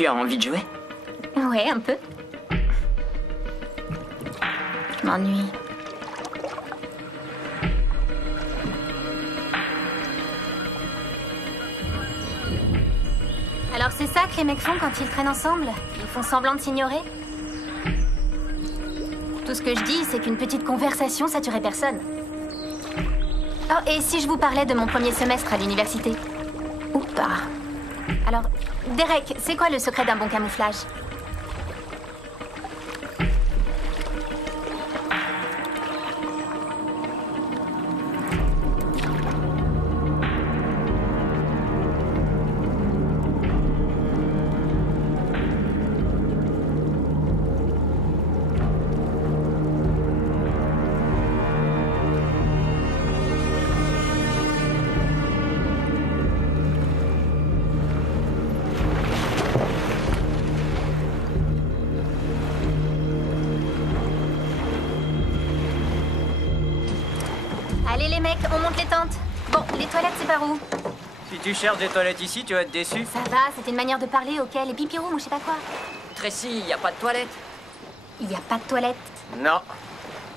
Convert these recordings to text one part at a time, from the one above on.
Tu as envie de jouer? Ouais, un peu. Je m'ennuie. Alors c'est ça que les mecs font quand ils traînent ensemble? Ils font semblant de s'ignorer? Tout ce que je dis, c'est qu'une petite conversation, ça tuerait personne. Oh, et si je vous parlais de mon premier semestre à l'université? Ou pas? Alors, Derek, c'est quoi le secret d'un bon camouflage? Allez les mecs, on monte les tentes. Bon, les toilettes c'est par où? Si tu cherches des toilettes ici, tu vas être déçu. Ça va, c'était une manière de parler, ok? Les pipirous ou je sais pas quoi. Tracy, y a pas de toilette? Il y a pas de toilettes. Non.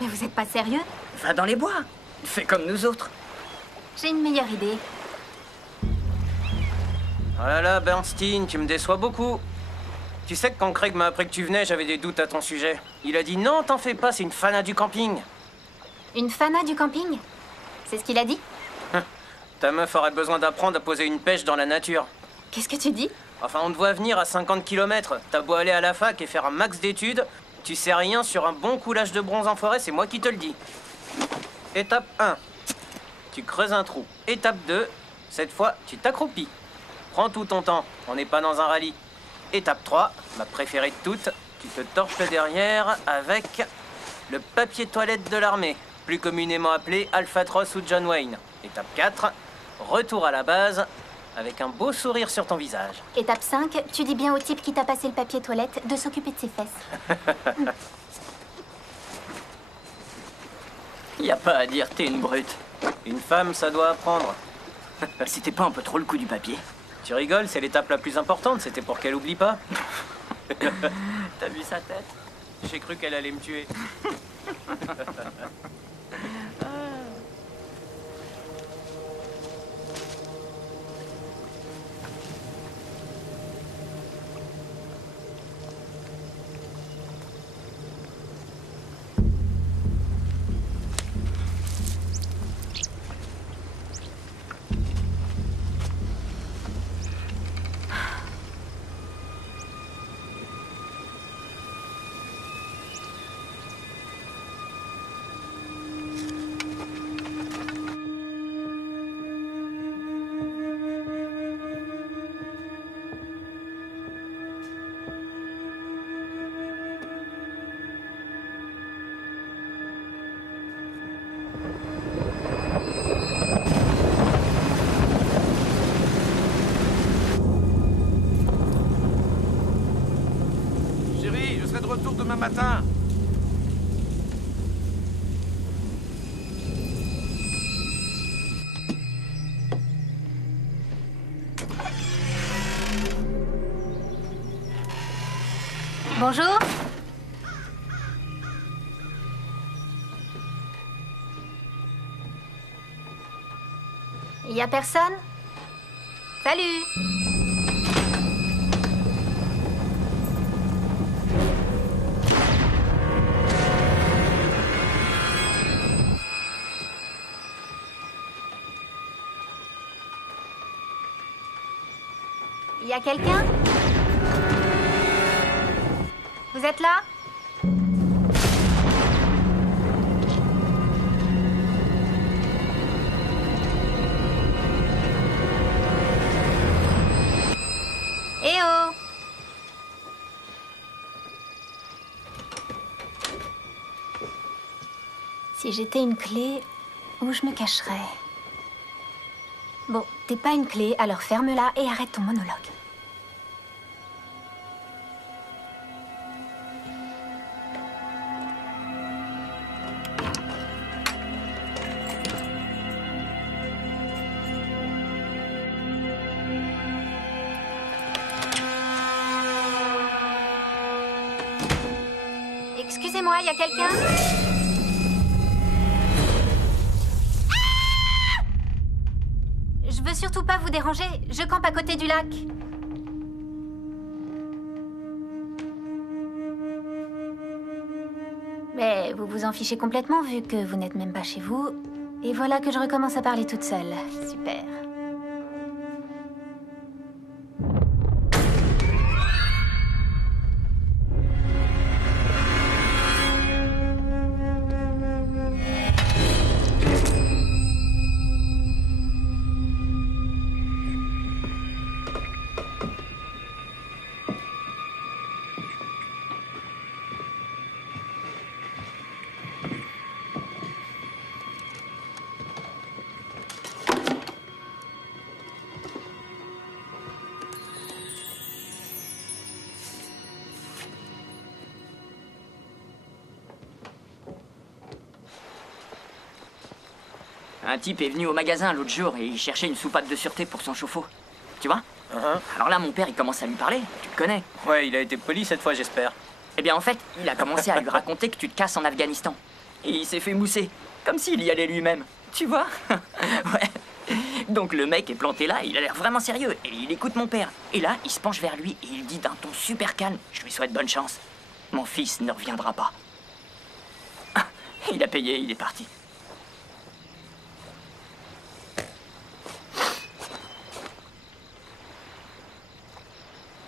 Mais vous êtes pas sérieux? Va dans les bois. Fais comme nous autres. J'ai une meilleure idée. Oh là là, Bernstein, tu me déçois beaucoup. Tu sais que quand Craig m'a appris que tu venais, j'avais des doutes à ton sujet. Il a dit non, t'en fais pas, c'est une fana du camping. Une fana du camping? C'est ce qu'il a dit? Ta meuf aurait besoin d'apprendre à poser une pêche dans la nature. Qu'est-ce que tu dis? Enfin, on te voit venir à 50 km. T'as beau aller à la fac et faire un max d'études, tu sais rien sur un bon coulage de bronze en forêt, c'est moi qui te le dis. Étape 1. Tu creuses un trou. Étape 2. Cette fois, tu t'accroupis. Prends tout ton temps, on n'est pas dans un rallye. Étape 3, ma préférée de toutes, tu te torches le derrière avec le papier toilette de l'armée, plus communément appelé Alphatros ou John Wayne. Étape 4, retour à la base avec un beau sourire sur ton visage. Étape 5, tu dis bien au type qui t'a passé le papier toilette de s'occuper de ses fesses. Y a pas à dire, t'es une brute. Une femme, ça doit apprendre. C'était pas un peu trop le coup du papier? Tu rigoles, c'est l'étape la plus importante, c'était pour qu'elle oublie pas. T'as vu sa tête? J'ai cru qu'elle allait me tuer. Chérie, je serai de retour demain matin. Bonjour. Y a personne? Salut. Y a quelqu'un? Vous êtes là? Eh oh! Si j'étais une clé, où je me cacherais? Bon, t'es pas une clé, alors ferme-la et arrête ton monologue. Laissez-moi, y a quelqu'un? Ah! Je veux surtout pas vous déranger. Je campe à côté du lac. Mais vous vous en fichez complètement vu que vous n'êtes même pas chez vous. Et voilà que je recommence à parler toute seule. Super. Un type est venu au magasin l'autre jour et il cherchait une soupape de sûreté pour son chauffe-eau. Tu vois? Alors là, mon père, il commence à lui parler. Tu le connais. Ouais, il a été poli cette fois, j'espère. Eh bien, en fait, il a commencé à lui raconter que tu te casses en Afghanistan. Et il s'est fait mousser. Comme s'il y allait lui-même. Tu vois? Ouais. Donc le mec est planté là, il a l'air vraiment sérieux. Et il écoute mon père. Et là, il se penche vers lui et il dit d'un ton super calme: je lui souhaite bonne chance. Mon fils ne reviendra pas. Il a payé, il est parti.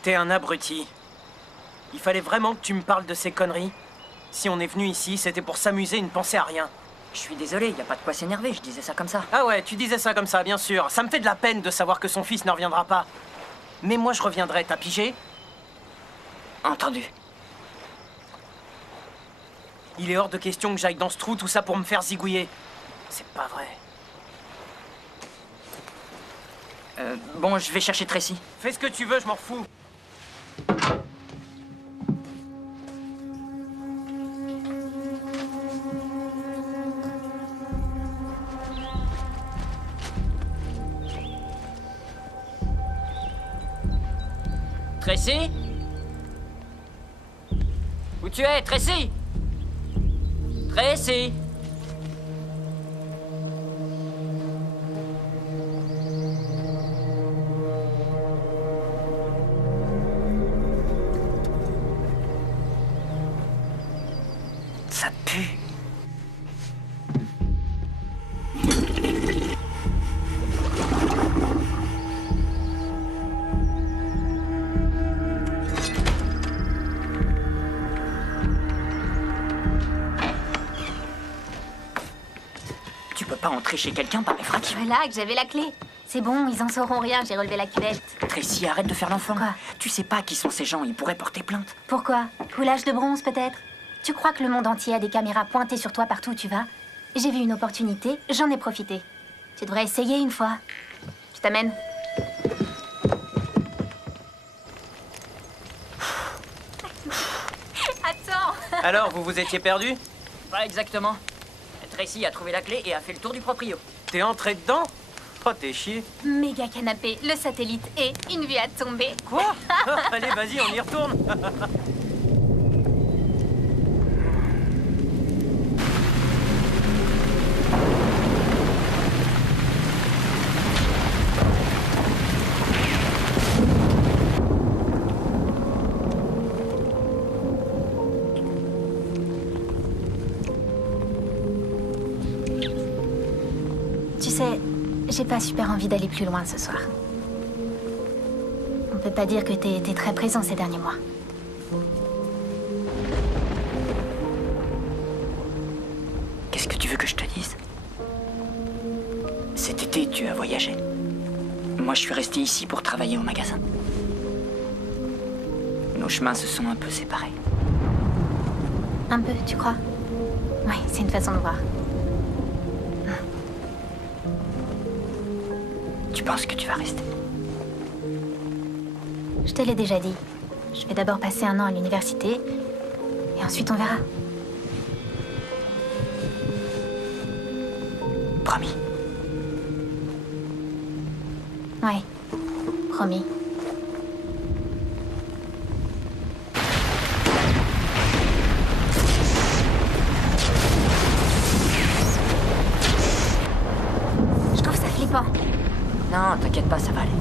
T'es un abruti. Il fallait vraiment que tu me parles de ces conneries. Si on est venu ici, c'était pour s'amuser et ne penser à rien. Je suis désolé, y a pas de quoi s'énerver, je disais ça comme ça. Ah ouais, tu disais ça comme ça, bien sûr. Ça me fait de la peine de savoir que son fils ne reviendra pas. Mais moi, je reviendrai, t'as pigé? Entendu. Il est hors de question que j'aille dans ce trou, tout ça pour me faire zigouiller. C'est pas vrai. Bon, je vais chercher Tracy. Fais ce que tu veux, je m'en fous. Tracy? Où tu es, Tracy? Tracy? Ça pue. Tu peux pas entrer chez quelqu'un par effraction. Voilà, que j'avais la clé. C'est bon, ils en sauront rien, j'ai relevé la cuvette. Tracy, arrête de faire l'enfant. Quoi? Tu sais pas qui sont ces gens, ils pourraient porter plainte. Pourquoi? Coulage de bronze, peut-être? Tu crois que le monde entier a des caméras pointées sur toi partout où tu vas? J'ai vu une opportunité, j'en ai profité. Tu devrais essayer une fois. Je t'amène. Attends! Alors, vous vous étiez perdu? Pas exactement. Tracy a trouvé la clé et a fait le tour du proprio. T'es entré dedans? Oh, t'es chier. Méga canapé, le satellite et une vue à tomber. Quoi? Allez, vas-y, on y retourne. Tu sais, j'ai pas super envie d'aller plus loin ce soir. On peut pas dire que t'es été très présent ces derniers mois. Qu'est-ce que tu veux que je te dise? Cet été, tu as voyagé. Moi, je suis resté ici pour travailler au magasin. Nos chemins se sont un peu séparés. Un peu, tu crois? Ouais, c'est une façon de voir. Tu penses que tu vas rester? Je te l'ai déjà dit. Je vais d'abord passer 1 an à l'université, et ensuite on verra. Promis. Ouais, promis. Non, t'inquiète pas, ça va aller.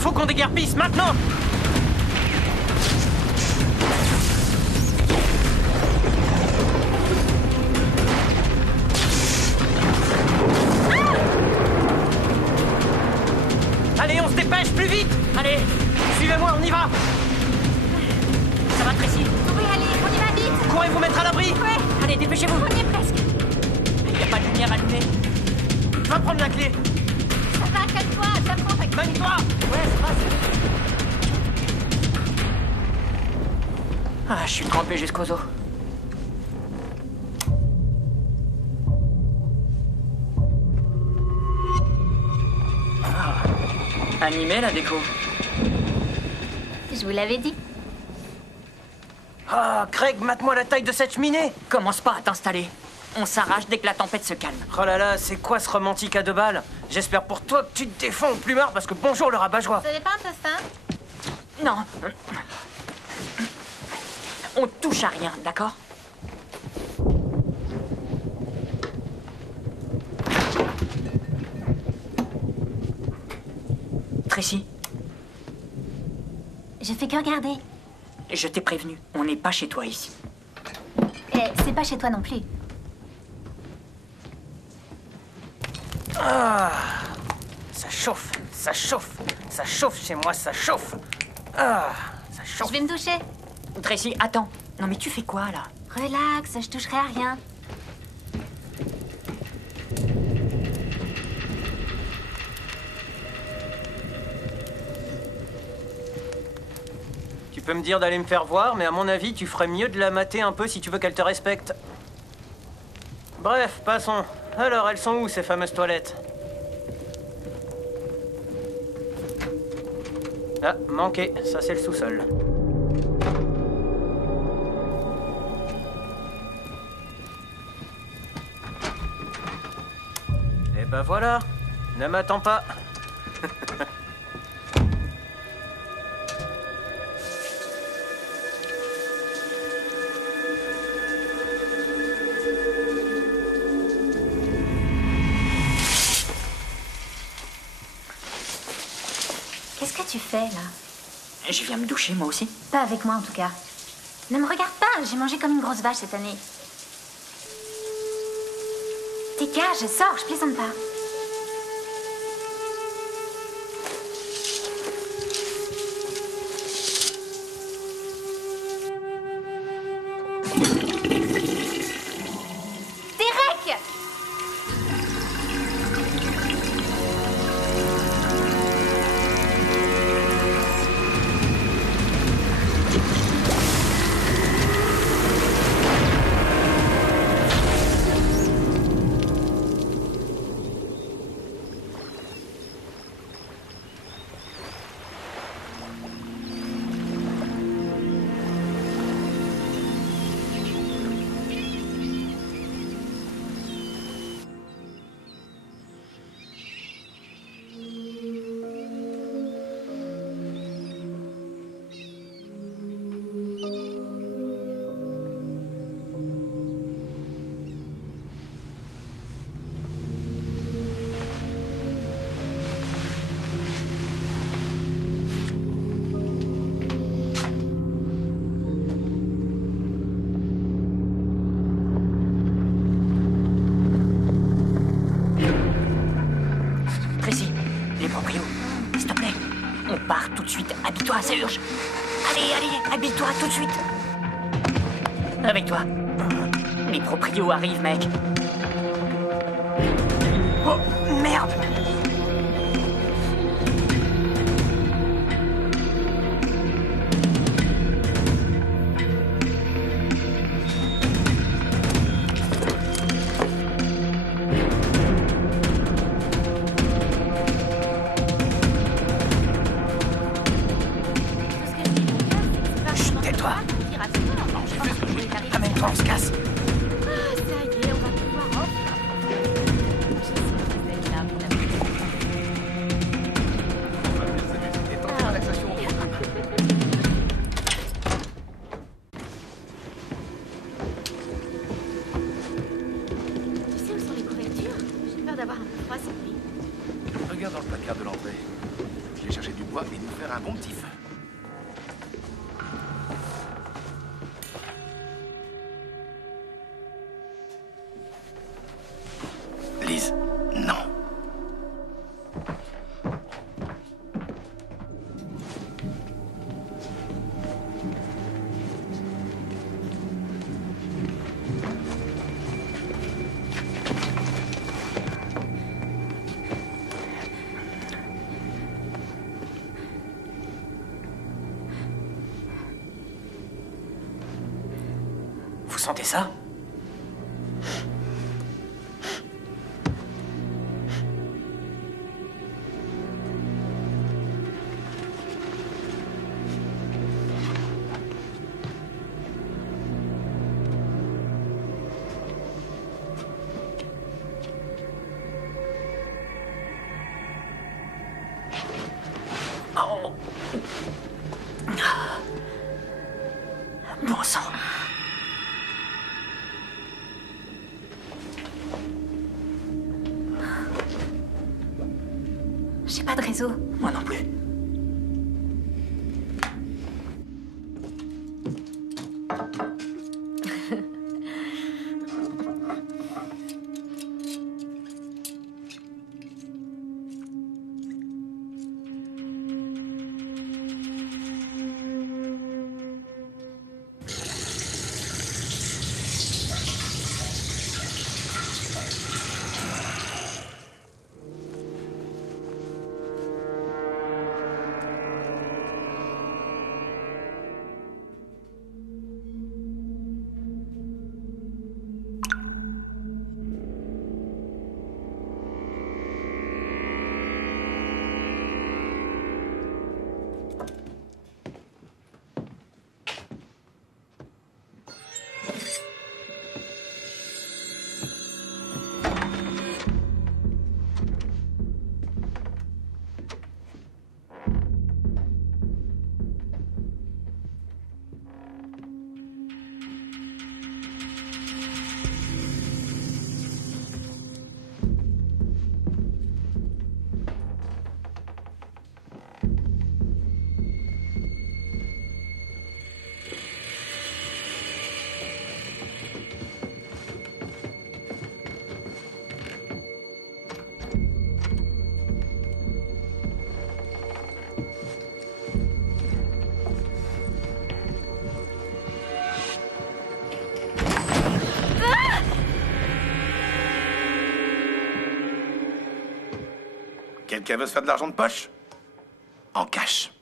Faut qu'on déguerpisse maintenant! Allez, on se dépêche, plus vite! Allez, Suivez-moi, on y va! ça va, Tracy? Oui, allez, on y va vite. Courez vous mettre à l'abri! Ouais, Allez, dépêchez-vous. on y est presque. Il n'y a pas de lumière allumée. Va prendre la clé! Ça va, calme-toi, j'apprends, t'inquiète. Donne-toi! Ouais, ça passe. Ah, je suis trempé jusqu'aux os. Ah, animé la déco. Je vous l'avais dit. Ah, Craig, mate-moi la taille de cette cheminée! Commence pas à t'installer. On s'arrache dès que la tempête se calme. Oh là là, c'est quoi ce romantique à 2 balles? J'espère pour toi que tu te défends au plumard parce que bonjour le rabat-joie. Vous avez pas un peu faim? Non. On touche à rien, d'accord? Tracy, Je fais que regarder. je t'ai prévenu, on n'est pas chez toi ici. Et c'est pas chez toi non plus. Ça chauffe, ça chauffe, ça chauffe chez moi, ça chauffe. Ah, ça Je chauffe. vais me doucher. Tracy, attends. Non mais tu fais quoi là? Relax, je toucherai à rien. Tu peux me dire d'aller me faire voir, mais à mon avis, tu ferais mieux de la mater un peu si tu veux qu'elle te respecte. Bref, passons. Alors, elles sont où ces fameuses toilettes? Ah, manqué, ça c'est le sous-sol. Et ben voilà, ne m'attends pas. Qu'est-ce que tu fais là? Je viens me doucher moi aussi. Pas avec moi en tout cas. Ne me regarde pas, j'ai mangé comme une grosse vache cette année. Dégage, sors, je plaisante pas. Derek! Tracy, les proprios, s'il te plaît. On part tout de suite. Habille-toi, ça urge. Allez, allez, habille-toi tout de suite. Réveille-toi. Les proprios arrivent, mec. Oh, merde. Chut, tais-toi. Amène-toi, on se casse. Tu sais où sont les couvertures? J'ai peur d'avoir un peu froid cette nuit. Regarde dans le placard de aller chercher du bois et nous faire un bon petit feu. Lise, non. Vous sentez ça? Oh. Bon sang. J'ai pas de réseau. Moi non plus. Quelqu'un veut se faire de l'argent de poche? En cash.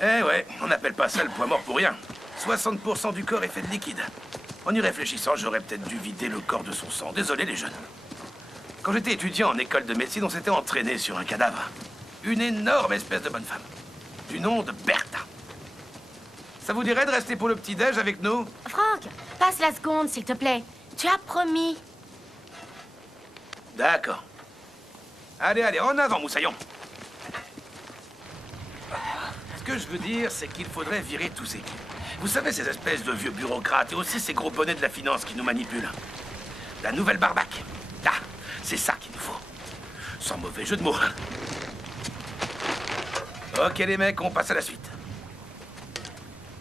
Eh ouais, on n'appelle pas ça le poids mort pour rien. 60% du corps est fait de liquide. En y réfléchissant, j'aurais peut-être dû vider le corps de son sang. Désolé les jeunes. Quand j'étais étudiant en école de médecine, on s'était entraîné sur un cadavre. Une énorme espèce de bonne femme. Du nom de Bertha. Ça vous dirait de rester pour le petit-déj avec nous? Franck, passe la seconde, s'il te plaît. Tu as promis. D'accord. Allez, allez, en avant, moussaillon. Ce que je veux dire, c'est qu'il faudrait virer tous ces types. Vous savez, ces espèces de vieux bureaucrates et aussi ces gros bonnets de la finance qui nous manipulent. La nouvelle barbaque. Là, c'est ça qu'il nous faut. Sans mauvais jeu de mots. Ok, les mecs, on passe à la suite.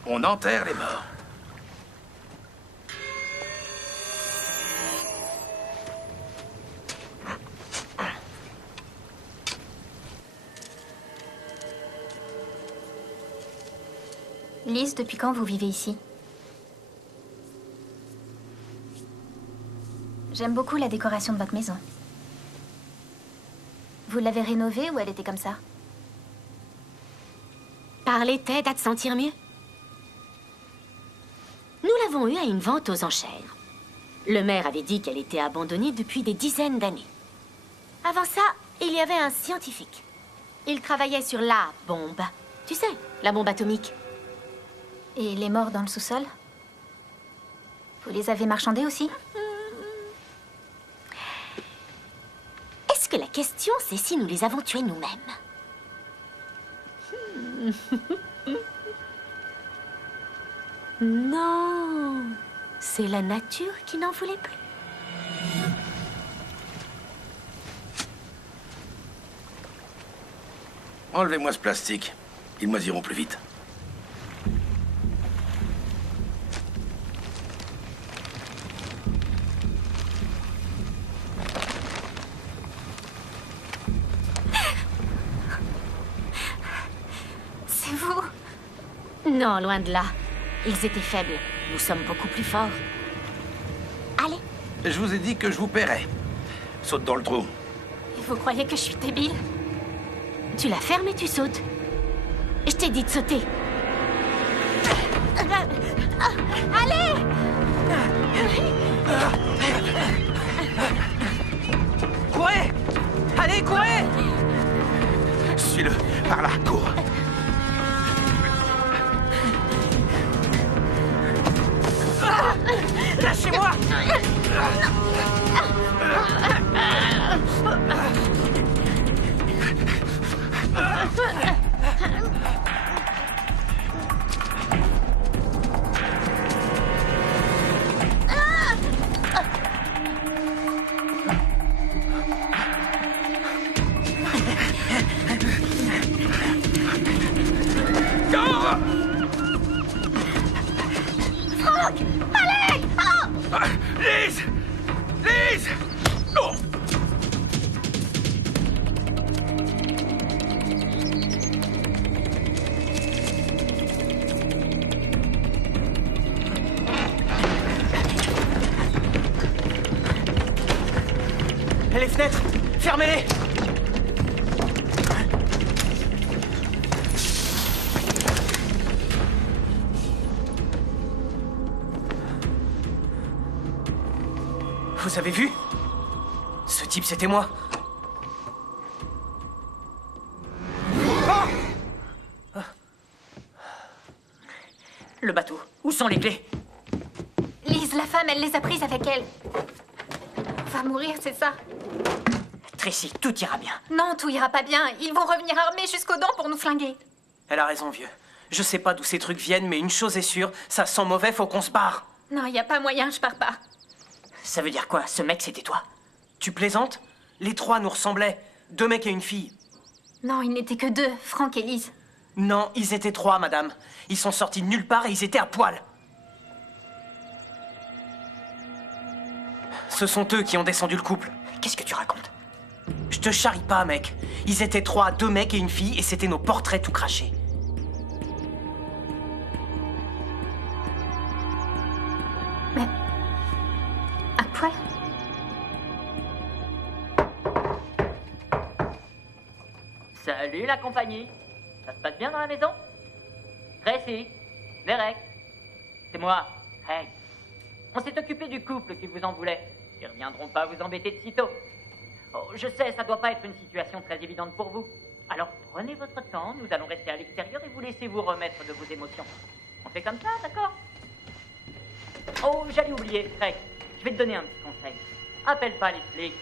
On enterre les morts. Lise, depuis quand vous vivez ici? J'aime beaucoup la décoration de votre maison. Vous l'avez rénovée ou elle était comme ça? Parler t'aide à te sentir mieux? Nous l'avons eue à une vente aux enchères. Le maire avait dit qu'elle était abandonnée depuis des dizaines d'années. Avant ça, il y avait un scientifique. Il travaillait sur la bombe. Tu sais, la bombe atomique. Et les morts dans le sous-sol? Vous les avez marchandés aussi? Est-ce que la question, c'est si nous les avons tués nous-mêmes? Non, c'est la nature qui n'en voulait plus. Enlevez-moi ce plastique. Ils moisiront plus vite. C'est vous? Non, loin de là. Ils étaient faibles. Nous sommes beaucoup plus forts. Allez, Je vous ai dit que je vous paierais. Saute dans le trou. Et vous croyez que je suis débile? tu la fermes et tu sautes. Je t'ai dit de sauter. Allez! Courez! Allez, courez! Suis-le. Par là, cours. Lâchez-moi! Lise! Lise! Oh! Les fenêtres! Fermez-les! Vous avez vu? Ce type, c'était moi. Le bateau. Où sont les clés? Lise, la femme, elle les a prises avec elle. On va mourir, c'est ça? Tracy, tout ira bien. Non, tout ira pas bien. Ils vont revenir armés jusqu'aux dents pour nous flinguer. Elle a raison, vieux. Je sais pas d'où ces trucs viennent, mais une chose est sûre, ça sent mauvais, faut qu'on se barre. Non, y a pas moyen, je pars pas. Ça veut dire quoi? Ce mec, c'était toi? Tu plaisantes? Les trois nous ressemblaient. 2 mecs et une fille. Non, ils n'étaient que 2, Franck et Lise. Non, ils étaient 3, madame. Ils sont sortis de nulle part et ils étaient à poil. Ce sont eux qui ont descendu le couple. Qu'est-ce que tu racontes? Je te charrie pas, mec. Ils étaient 3, 2 mecs et une fille, et c'était nos portraits tout crachés. Mais... à poil? Salut la compagnie. Ça se passe bien dans la maison? Tracy, Derek, c'est moi, Craig. On s'est occupé du couple qui vous en voulait. Ils reviendront pas vous embêter de sitôt. Oh, je sais, ça doit pas être une situation très évidente pour vous. Alors prenez votre temps, nous allons rester à l'extérieur et vous laisser vous remettre de vos émotions. On fait comme ça, d'accord? Oh, j'allais oublier, Craig. Je vais te donner un petit conseil. Appelle pas les flics.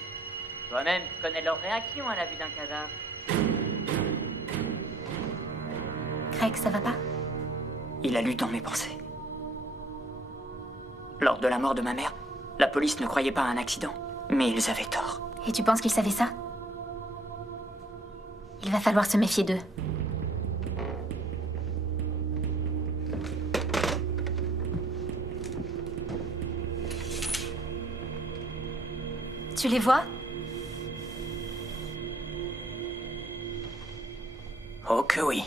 Toi-même, tu connais leur réaction à la vue d'un cadavre. Craig, ça va pas? Il a lu dans mes pensées. Lors de la mort de ma mère, la police ne croyait pas à un accident. Mais ils avaient tort. Et tu penses qu'ils savaient ça? Il va falloir se méfier d'eux. Tu les vois? Oh que oui.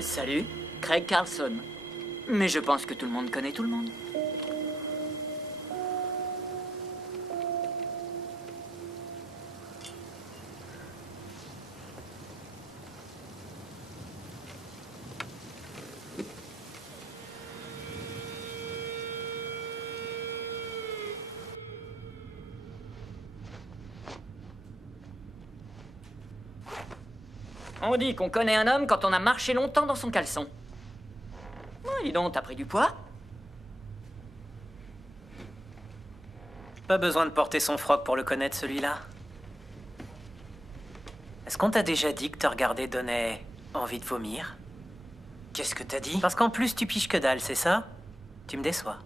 Salut, Craig Carlson. Mais je pense que tout le monde connaît tout le monde. On dit qu'on connaît un homme quand on a marché longtemps dans son caleçon. Oh, dis donc, t'as pris du poids? Pas besoin de porter son froc pour le connaître, celui-là. Est-ce qu'on t'a déjà dit que te regarder donnait envie de vomir? Qu'est-ce que t'as dit? Parce qu'en plus, tu piges que dalle, c'est ça? Tu me déçois.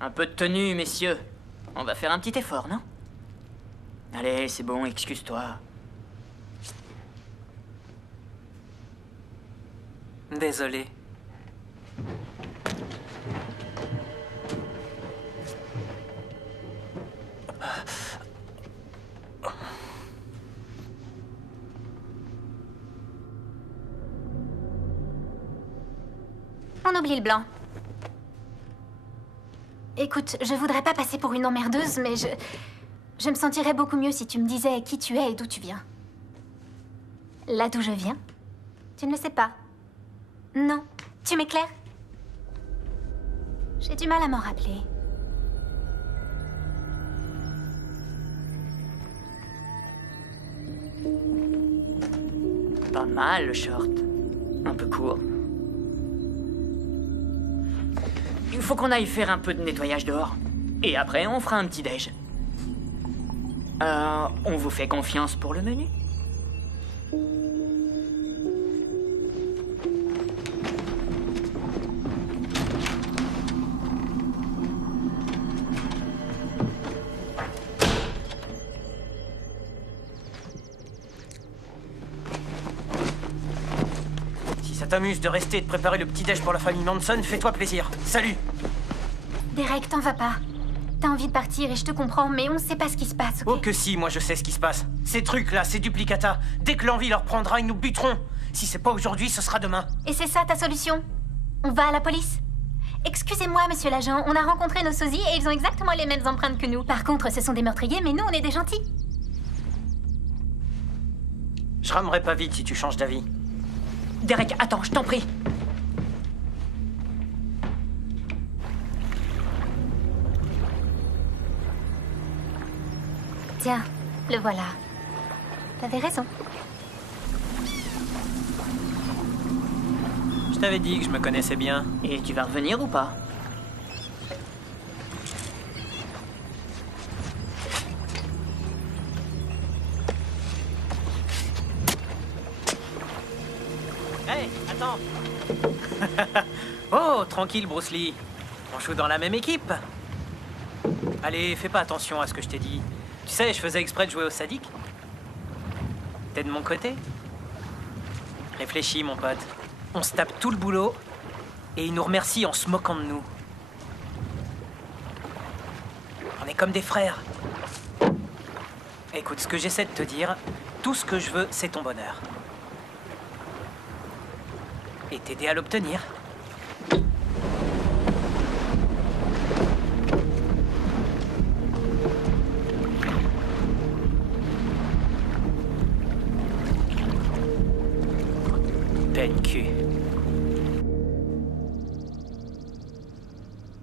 Un peu de tenue, messieurs. On va faire un petit effort, non? Allez, c'est bon, excuse-toi. Désolé. On oublie le blanc. Écoute, je voudrais pas passer pour une emmerdeuse, mais je me sentirais beaucoup mieux si tu me disais qui tu es et d'où tu viens. Là d'où je viens? Tu ne le sais pas? Non. Tu m'éclaires? J'ai du mal à m'en rappeler. Pas mal, le short. Un peu court. Il faut qu'on aille faire un peu de nettoyage dehors. Et après, on fera un petit déj. On vous fait confiance pour le menu? Si ça t'amuse de rester et de préparer le petit-déj pour la famille Manson, fais-toi plaisir. Salut! Derek, t'en vas pas. T'as envie de partir et je te comprends, mais on sait pas ce qui se passe, ok? Oh que si, moi je sais ce qui se passe. Ces trucs-là, ces duplicata, dès que l'envie leur prendra, ils nous buteront. Si c'est pas aujourd'hui, ce sera demain. Et c'est ça ta solution? On va à la police? Excusez-moi, monsieur l'agent, on a rencontré nos sosies et ils ont exactement les mêmes empreintes que nous. Par contre, ce sont des meurtriers, mais nous, on est des gentils. Je ramerai pas vite si tu changes d'avis. Derek, attends, je t'en prie. Tiens, le voilà. T'avais raison. Je t'avais dit que je me connaissais bien. Et tu vas revenir ou pas? Hey, attends. Oh, tranquille, Bruce Lee. On joue dans la même équipe. Allez, fais pas attention à ce que je t'ai dit. Tu sais, je faisais exprès de jouer au sadique. T'es de mon côté? Réfléchis, mon pote. On se tape tout le boulot et ils nous remercient en se moquant de nous. On est comme des frères. Écoute, ce que j'essaie de te dire, tout ce que je veux, c'est ton bonheur. Et t'aider à l'obtenir. Cul.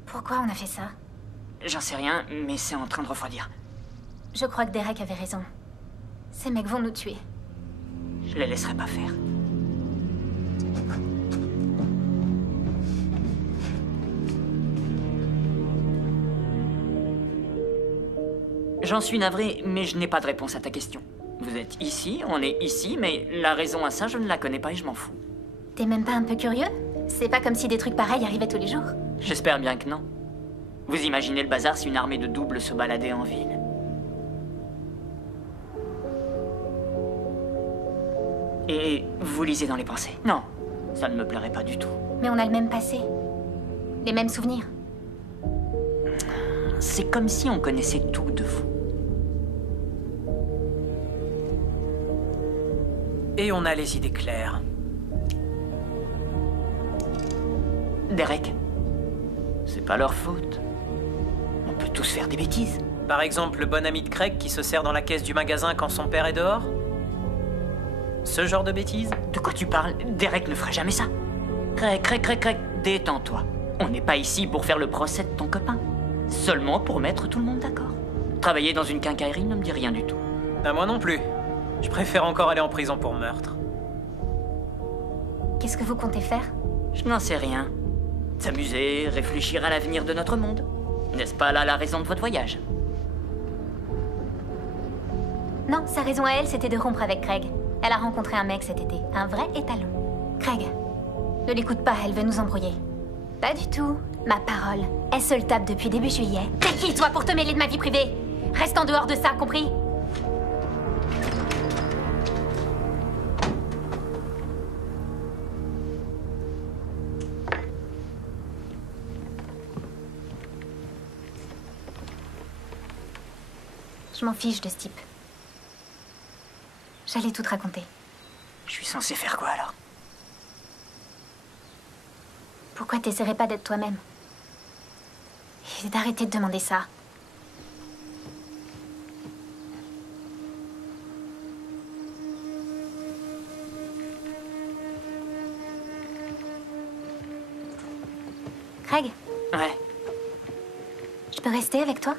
Pourquoi on a fait ça? J'en sais rien, mais c'est en train de refroidir. Je crois que Derek avait raison. Ces mecs vont nous tuer. Je les laisserai pas faire. J'en suis navré, mais je n'ai pas de réponse à ta question. Vous êtes ici, on est ici, mais la raison à ça, je ne la connais pas et je m'en fous. T'es même pas un peu curieux? C'est pas comme si des trucs pareils arrivaient tous les jours. J'espère bien que non. Vous imaginez le bazar si une armée de doubles se baladait en ville? Et vous lisez dans les pensées? Non, ça ne me plairait pas du tout. Mais on a le même passé. Les mêmes souvenirs. C'est comme si on connaissait tout de vous. Et on a les idées claires. Derek, c'est pas leur faute. On peut tous faire des bêtises. Par exemple, le bon ami de Craig qui se sert dans la caisse du magasin quand son père est dehors? Ce genre de bêtises? De quoi tu parles? Derek ne ferait jamais ça. Craig, détends-toi. On n'est pas ici pour faire le procès de ton copain. Seulement pour mettre tout le monde d'accord. Travailler dans une quincaillerie ne me dit rien du tout. À moi non plus. Je préfère encore aller en prison pour meurtre. Qu'est-ce que vous comptez faire? Je n'en sais rien. S'amuser, réfléchir à l'avenir de notre monde. N'est-ce pas là la raison de votre voyage? Non, sa raison à elle, c'était de rompre avec Craig. Elle a rencontré un mec cet été, un vrai étalon. Craig, ne l'écoute pas, elle veut nous embrouiller. Pas du tout. Ma parole, elle se le tape depuis début juillet. T'es qui, toi, pour te mêler de ma vie privée? Reste en dehors de ça, compris? Je m'en fiche de ce type. J'allais tout te raconter. Je suis censé faire quoi alors? Pourquoi t'essaierais pas d'être toi-même? Et d'arrêter de demander ça. Craig, Ouais. je peux rester avec toi?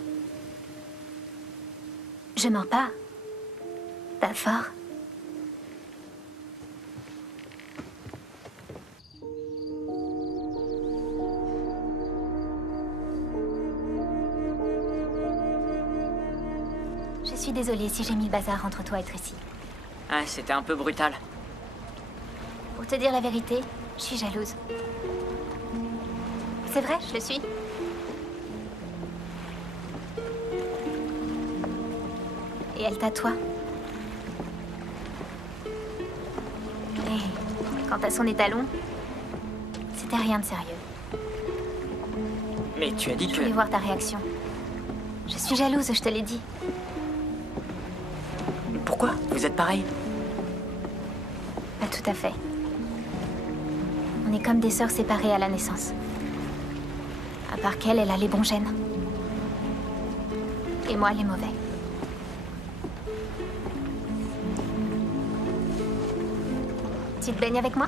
Je mens pas. Pas fort. Je suis désolée si j'ai mis le bazar entre toi et Tracy. Ouais, c'était un peu brutal. Pour te dire la vérité, je suis jalouse. C'est vrai, je le suis. Et elle t'a toi. Et quant à son étalon, c'était rien de sérieux. Mais tu as dit Je que... voulais voir ta réaction. Je suis jalouse, je te l'ai dit. Pourquoi? Vous êtes pareil? Pas tout à fait. On est comme des sœurs séparées à la naissance. À part qu'elle, elle a les bons gènes. Et moi, les mauvais. Tu te baignes avec moi?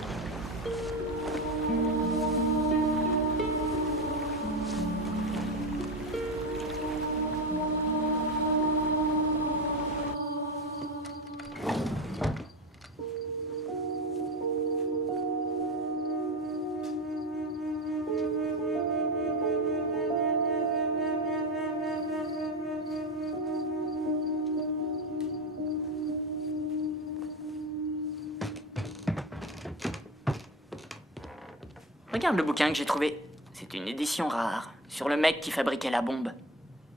Regarde le bouquin que j'ai trouvé. C'est une édition rare, sur le mec qui fabriquait la bombe.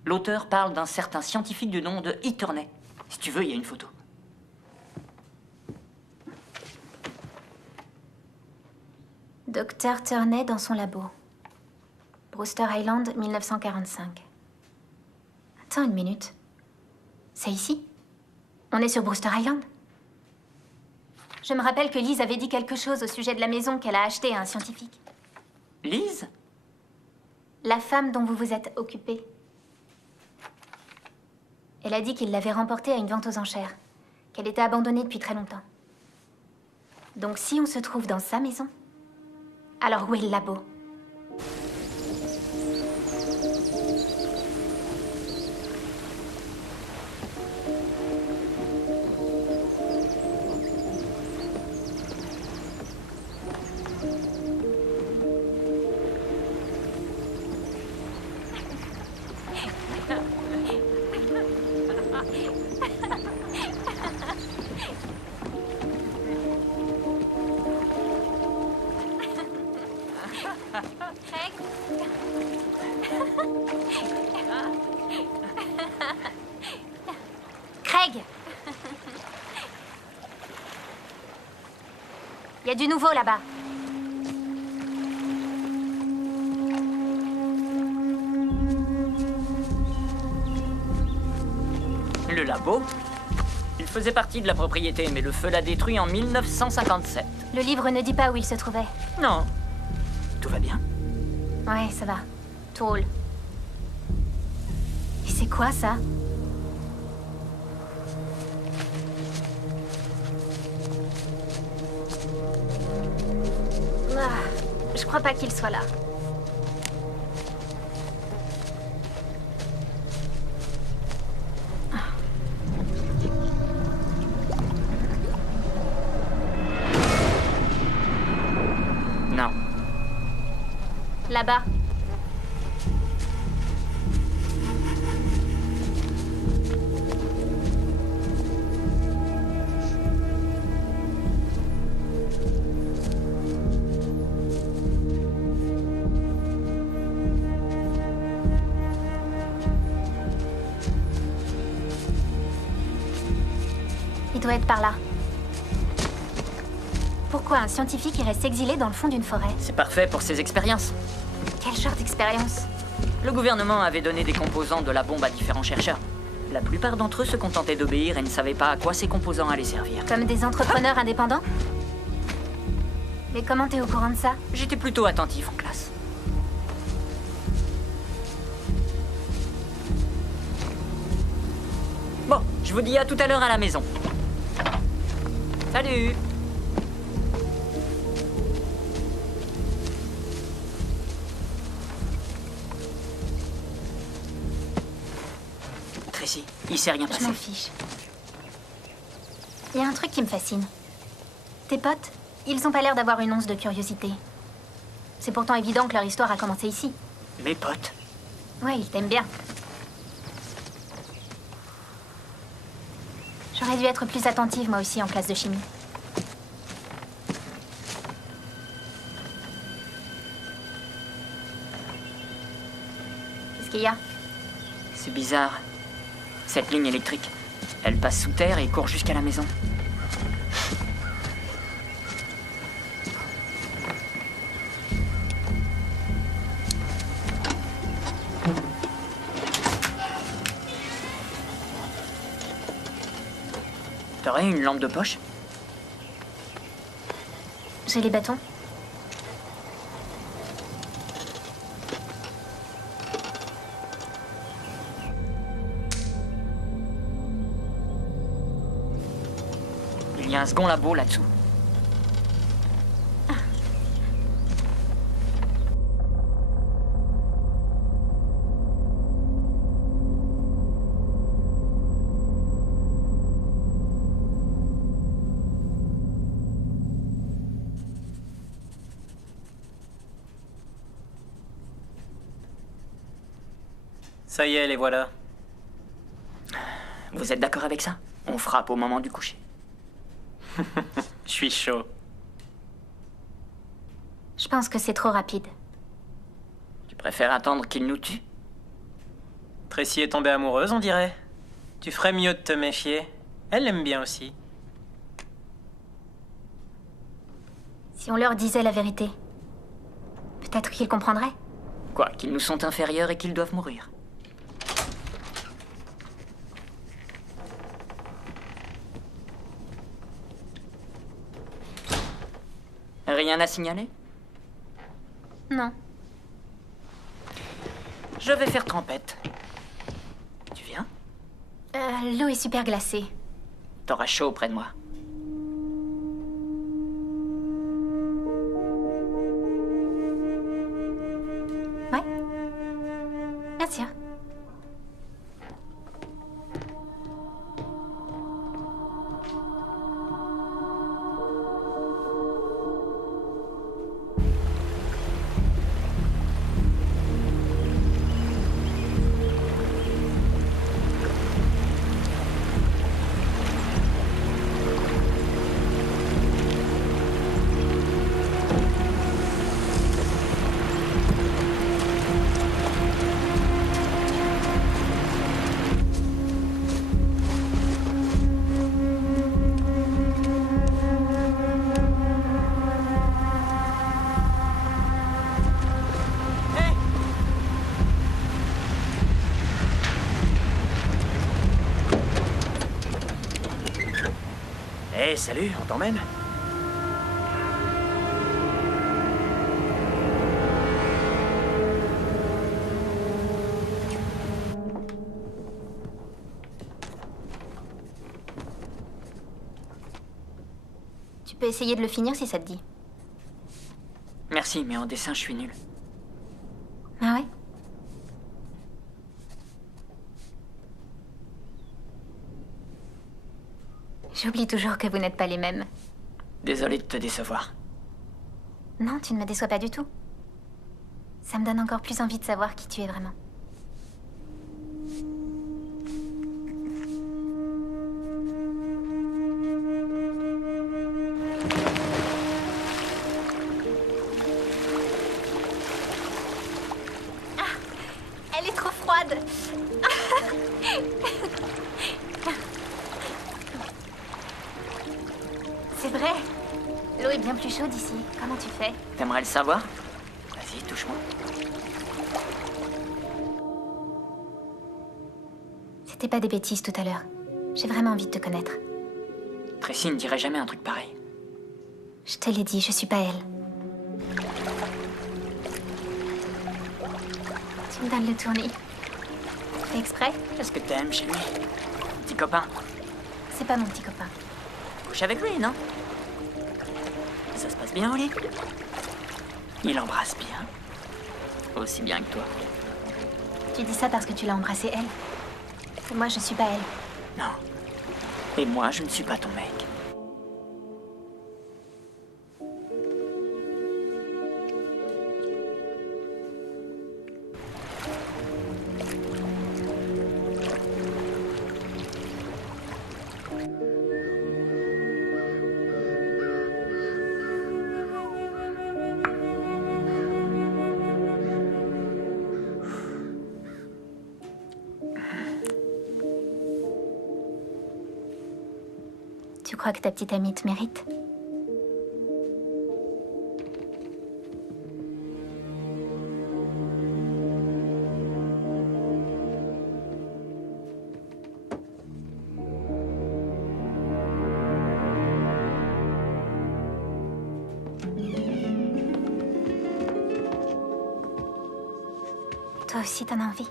L'auteur parle d'un certain scientifique du nom de Eternay. Si tu veux, il y a une photo. Dr. Turney dans son labo. Brewster Island, 1945. Attends une minute. C'est ici? On est sur Brewster Island? Je me rappelle que Lise avait dit quelque chose au sujet de la maison qu'elle a achetée à un scientifique. Lise? La femme dont vous vous êtes occupée. Elle a dit qu'il l'avait remportée à une vente aux enchères, qu'elle était abandonnée depuis très longtemps. Donc si on se trouve dans sa maison, alors où est le labo? Craig! Il y a du nouveau là-bas. Le labo? Il faisait partie de la propriété, mais le feu l'a détruit en 1957. Le livre ne dit pas où il se trouvait. Non. Tout va bien? Ouais, ça va. Tôle. Et c'est quoi ça? Je crois pas qu'il soit là. Là-bas. Il doit être par là. Pourquoi un scientifique irait s'exiler dans le fond d'une forêt? C'est parfait pour ses expériences. Quel genre d'expérience? Le gouvernement avait donné des composants de la bombe à différents chercheurs. La plupart d'entre eux se contentaient d'obéir et ne savaient pas à quoi ces composants allaient servir. Comme des entrepreneurs indépendants? Mais comment t'es au courant de ça? J'étais plutôt attentif en classe. Bon, je vous dis à tout à l'heure à la maison. Salut! Tracy, il s'est rien Je passé. m'en fiche. Il y a un truc qui me fascine. Tes potes, ils ont pas l'air d'avoir une once de curiosité. C'est pourtant évident que leur histoire a commencé ici. Mes potes. Ouais, ils t'aiment bien. J'aurais dû être plus attentive, moi aussi, en classe de chimie. Qu'est-ce qu'il y a? C'est bizarre. Cette ligne électrique, elle passe sous terre et court jusqu'à la maison. T'aurais une lampe de poche? J'ai les bâtons. Il y a un second labo là-dessous. Ça y est, les voilà. Vous êtes d'accord avec ça? On frappe au moment du coucher. Je suis chaud. Je pense que c'est trop rapide. Tu préfères attendre qu'il nous tue? Tracy est tombée amoureuse, on dirait. Tu ferais mieux de te méfier. Elle l'aime bien aussi. Si on leur disait la vérité, peut-être qu'ils comprendraient. Quoi, qu'ils nous sont inférieurs et qu'ils doivent mourir? Rien à signaler? Non. Je vais faire trempette. Tu viens? L'eau est super glacée. T'auras chaud près de moi. Ouais. Bien sûr. Hey, salut, on t'emmène? Tu peux essayer de le finir si ça te dit. Merci, mais en dessin, je suis nul. Ah ouais? J'oublie toujours que vous n'êtes pas les mêmes. Désolé de te décevoir. Non, tu ne me déçois pas du tout. Ça me donne encore plus envie de savoir qui tu es vraiment. Elle est trop froide. C'est vrai. L'eau est bien plus chaude ici. Comment tu fais? T'aimerais le savoir? Vas-y, touche-moi. C'était pas des bêtises tout à l'heure. J'ai vraiment envie de te connaître. Tracy ne dirait jamais un truc pareil. Je te l'ai dit, je suis pas elle. Tu me donnes le tournis. Fais exprès? Qu'est-ce que t'aimes chez lui? Petit copain. C'est pas mon petit copain. Couche avec lui, non? Ça se passe bien au lit? Il embrasse bien. Aussi bien que toi. Tu dis ça parce que tu l'as embrassée elle. Et moi, je suis pas elle. Non. Et moi, je ne suis pas ton mec. Tu crois que ta petite amie te mérite? Toi aussi, t'en as envie?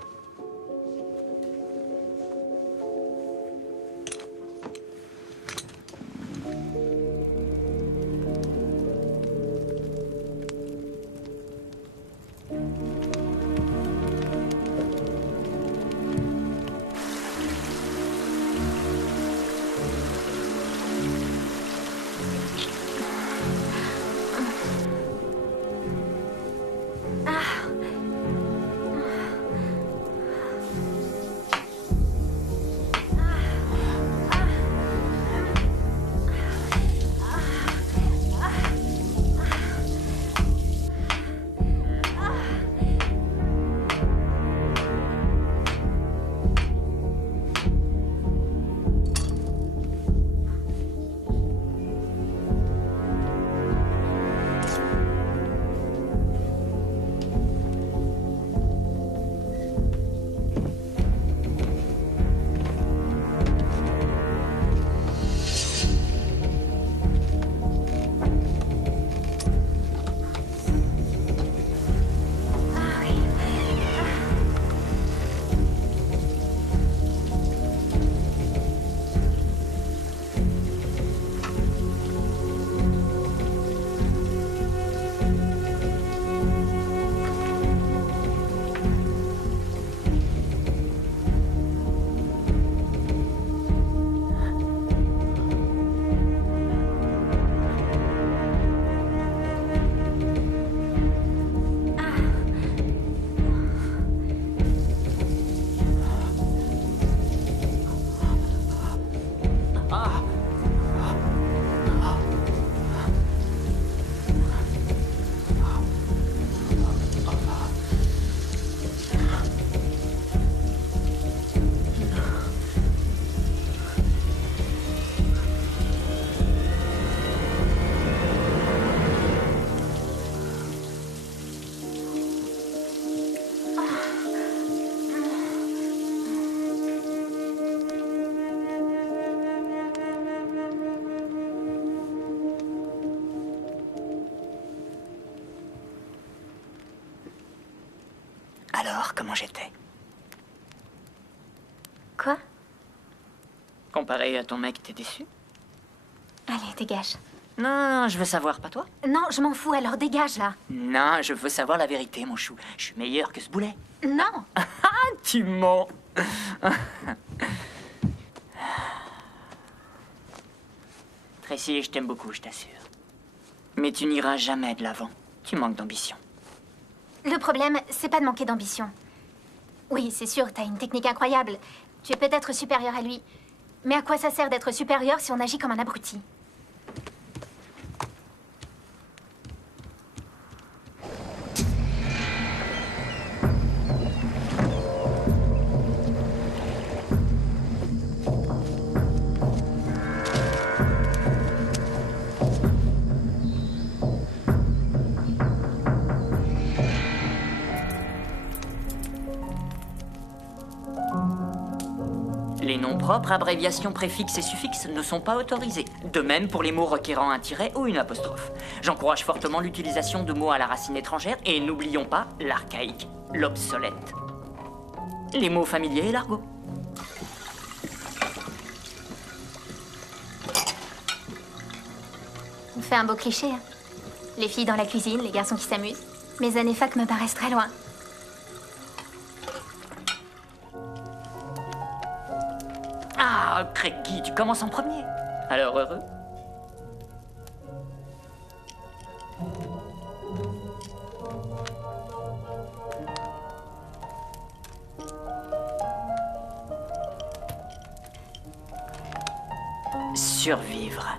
Alors, comment j'étais? Quoi? Comparé à ton mec, t'es déçu? Allez, dégage. Non, je veux savoir, pas toi? Non, je m'en fous, alors dégage, là. Non, je veux savoir la vérité, mon chou. Je suis meilleur que ce boulet. Non. Ah, tu mens. Tracy, je t'aime beaucoup, je t'assure. Mais tu n'iras jamais de l'avant. Tu manques d'ambition. Le problème, c'est pas de manquer d'ambition. Oui, c'est sûr, t'as une technique incroyable. Tu es peut-être supérieur à lui. Mais à quoi ça sert d'être supérieur si on agit comme un abruti? Les noms propres, abréviations, préfixes et suffixes ne sont pas autorisés. De même pour les mots requérant un tiret ou une apostrophe. J'encourage fortement l'utilisation de mots à la racine étrangère et n'oublions pas l'archaïque, l'obsolète. Les mots familiers et l'argot. On fait un beau cliché, hein. Les filles dans la cuisine, les garçons qui s'amusent. Mes années fac me paraissent très loin. Ah, Craigie, tu commences en premier. Alors heureux. Survivre.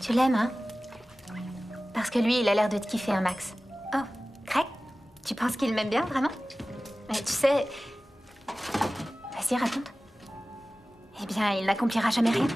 Tu l'aimes, hein? Parce que lui, il a l'air de te kiffer un max. Oh, Craig? Tu penses qu'il m'aime bien, vraiment? Mais tu sais... Vas-y, raconte. Eh bien, il n'accomplira jamais rien.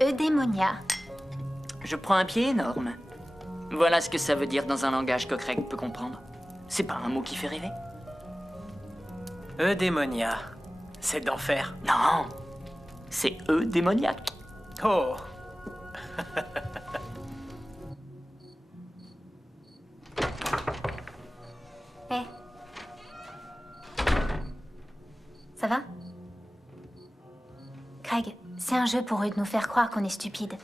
Eudémonia. Je prends un pied énorme. Voilà ce que ça veut dire dans un langage que Craig peut comprendre. C'est pas un mot qui fait rêver? Eudémonia. C'est d'enfer. Non, c'est eudémoniaque. Oh. Hé. Ça va? Craig, c'est un jeu pour eux de nous faire croire qu'on est stupide.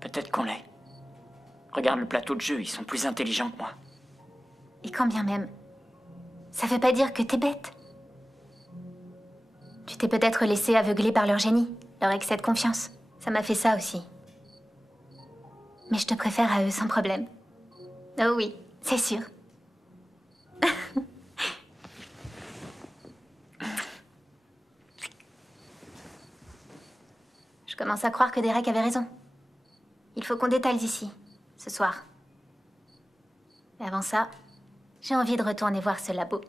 Peut-être qu'on l'est. Regarde le plateau de jeu, ils sont plus intelligents que moi. Et quand bien même, ça veut pas dire que t'es bête. Tu t'es peut-être laissé aveugler par leur génie, leur excès de confiance. Ça m'a fait ça aussi. Mais je te préfère à eux sans problème. Oh oui, c'est sûr. Je commence à croire que Derek avait raison. Il faut qu'on détaille ici, ce soir. Mais avant ça, j'ai envie de retourner voir ce labo.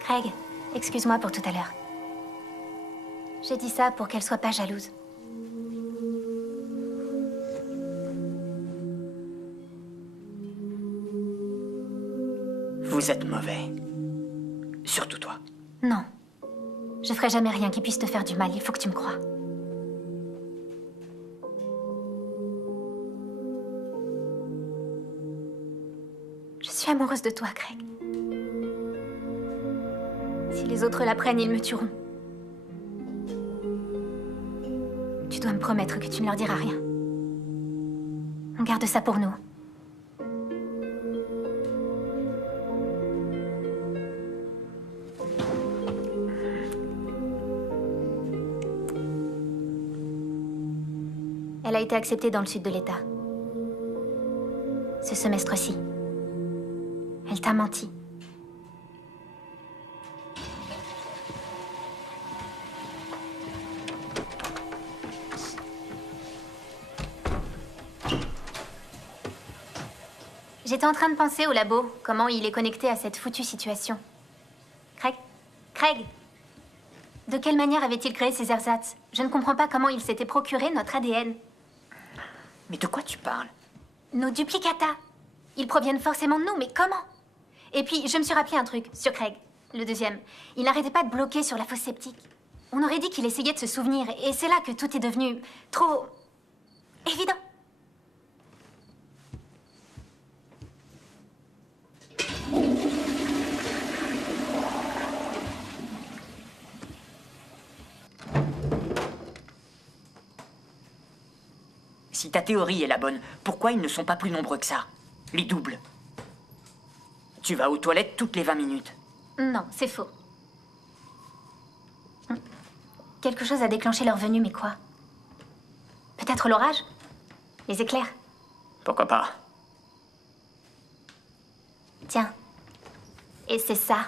Craig, excuse-moi pour tout à l'heure. J'ai dit ça pour qu'elle soit pas jalouse. Vous êtes mauvais. Surtout toi. Non. Je ferai jamais rien qui puisse te faire du mal, il faut que tu me crois. Je suis amoureuse de toi, Craig. Si les autres l'apprennent, ils me tueront. Tu dois me promettre que tu ne leur diras rien. On garde ça pour nous. Elle a été acceptée dans le sud de l'État. Ce semestre-ci. Elle t'a menti. J'étais en train de penser au labo, comment il est connecté à cette foutue situation. Craig? Craig, de quelle manière avait-il créé ces ersatz? Je ne comprends pas comment il s'était procuré notre ADN. Mais de quoi tu parles? Nos duplicata. Ils proviennent forcément de nous, mais comment? Et puis, je me suis rappelé un truc sur Craig, le deuxième. Il n'arrêtait pas de bloquer sur la fosse septique. On aurait dit qu'il essayait de se souvenir, et c'est là que tout est devenu trop... évident. Si ta théorie est la bonne, pourquoi ils ne sont pas plus nombreux que ça? Les doubles. Tu vas aux toilettes toutes les 20 minutes. Non, c'est faux. Quelque chose a déclenché leur venue, mais quoi? Peut-être l'orage? Les éclairs? Pourquoi pas? Tiens. Et c'est ça.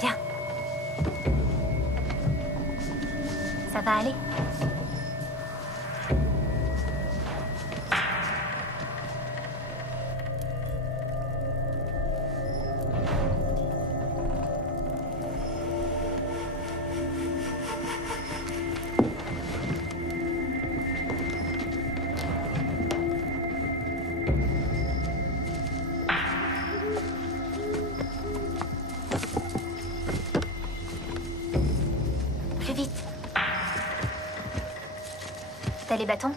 Viens. Ça va aller? Plus vite. T'as les bâtons?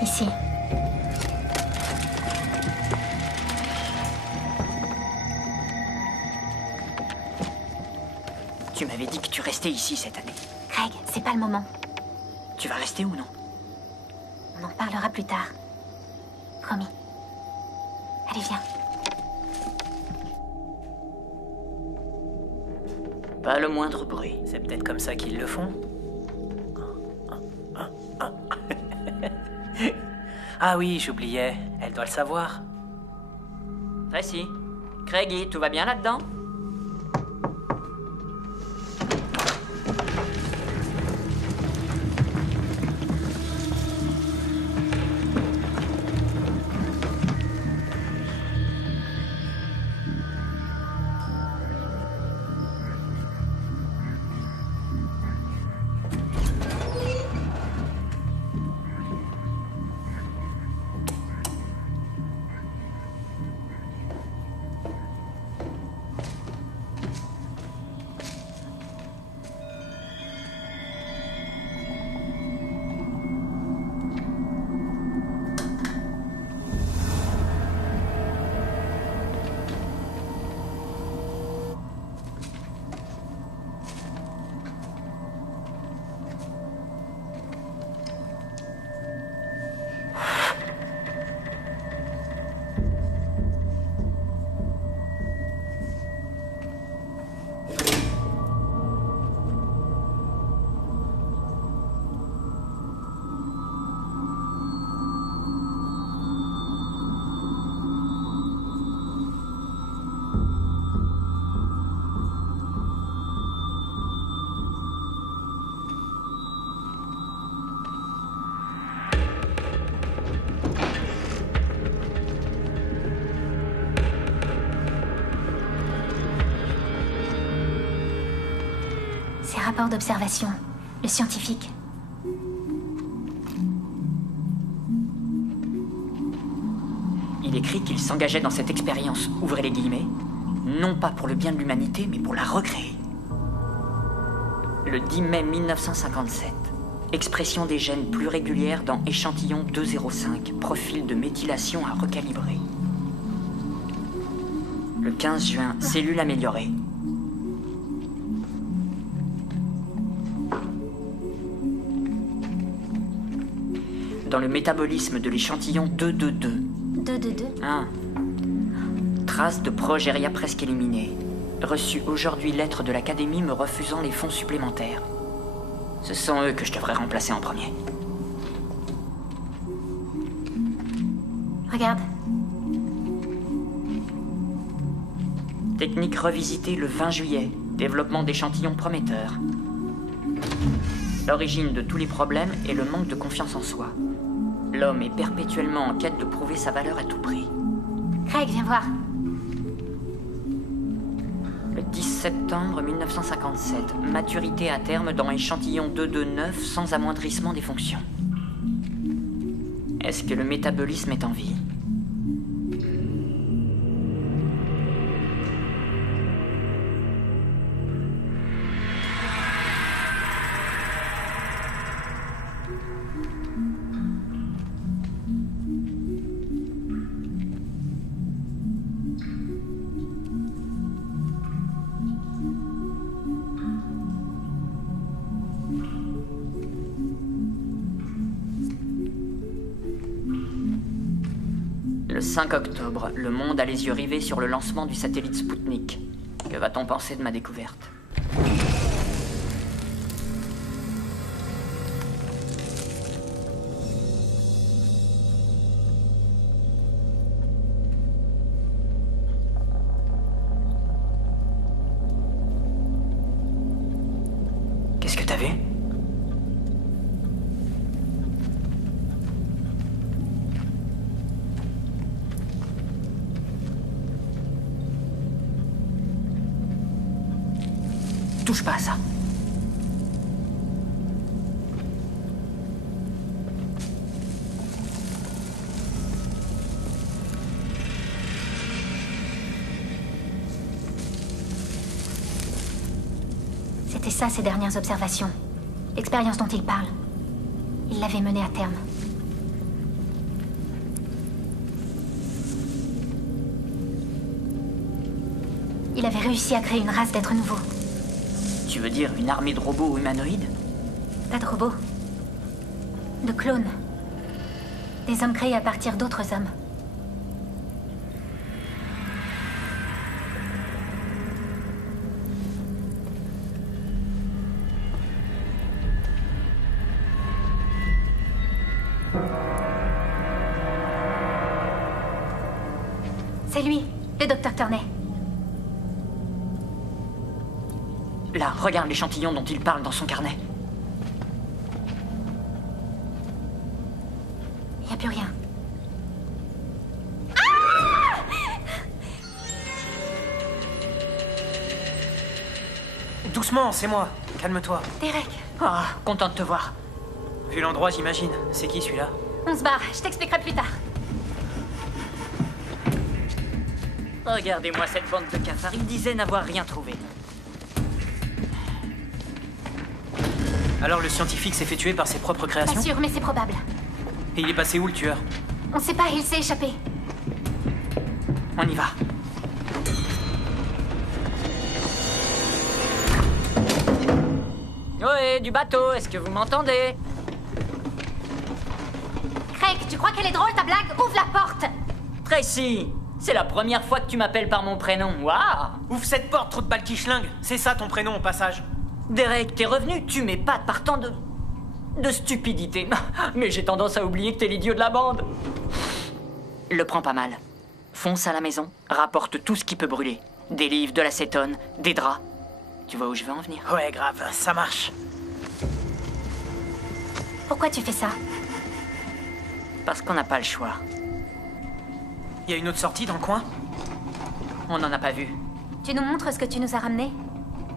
Ici. Tu m'avais dit que tu restais ici cette année. Craig, c'est pas le moment. Tu vas rester ou non? On en parlera plus tard. Promis. Allez, viens. Pas le moindre bruit. C'est peut-être comme ça qu'ils le font. Ah oui, j'oubliais. Elle doit le savoir. Tracy, Craigie, tout va bien là-dedans? Ces rapports d'observation, le scientifique. Il écrit qu'il s'engageait dans cette expérience, ouvrez les guillemets, non pas pour le bien de l'humanité, mais pour la recréer. Le 10 mai 1957, expression des gènes plus régulière dans échantillon 205, profil de méthylation à recalibrer. Le 15 juin, cellule améliorée. dans le métabolisme de l'échantillon 222. 222. Trace de progéria presque éliminée. Reçu aujourd'hui lettre de l'Académie me refusant les fonds supplémentaires. Ce sont eux que je devrais remplacer en premier. Regarde. Technique revisitée le 20 juillet. Développement d'échantillons prometteurs. L'origine de tous les problèmes est le manque de confiance en soi. L'homme est perpétuellement en quête de prouver sa valeur à tout prix. Craig, viens voir. Le 10 septembre 1957. Maturité à terme dans échantillon 229 sans amoindrissement des fonctions. Est-ce que le métabolisme est en vie? Le 5 octobre, le monde a les yeux rivés sur le lancement du satellite Spoutnik. Que va-t-on penser de ma découverte? Qu'est-ce que t'as vu? Touche pas à ça. C'était ça, ses dernières observations. L'expérience dont il parle. Il l'avait menée à terme. Il avait réussi à créer une race d'êtres nouveaux. Tu veux dire une armée de robots humanoïdes? Pas de robots. De clones. Des hommes créés à partir d'autres hommes. C'est lui, le docteur Turney. Là, regarde l'échantillon dont il parle dans son carnet. Il n'y a plus rien. Doucement, c'est moi. Calme-toi. Derek, Ah, content de te voir. Vu l'endroit, j'imagine. C'est qui celui-là? on se barre. Je t'expliquerai plus tard. Regardez-moi cette bande de cafards. Ils disaient n'avoir rien trouvé. Alors le scientifique s'est fait tuer par ses propres Pas créations? sûr, mais c'est probable. Et il est passé où le tueur? On sait pas, il s'est échappé. On y va. Ohé, du bateau, est-ce que vous m'entendez? Craig, tu crois qu'elle est drôle ta blague? Ouvre la porte. Tracy, c'est la première fois que tu m'appelles par mon prénom. Waouh! Ouvre cette porte, trou de balle qui schlingue. C'est ça ton prénom au passage. Derek, t'es revenu, tu m'épates par tant de stupidité. Mais j'ai tendance à oublier que t'es l'idiot de la bande. Le prends pas mal. Fonce à la maison, rapporte tout ce qui peut brûler. Des livres, de l'acétone, des draps. Tu vois où je veux en venir? Ouais, grave, ça marche. Pourquoi tu fais ça? Parce qu'on n'a pas le choix. Y a une autre sortie dans le coin? On n'en a pas vu. Tu nous montres ce que tu nous as ramené?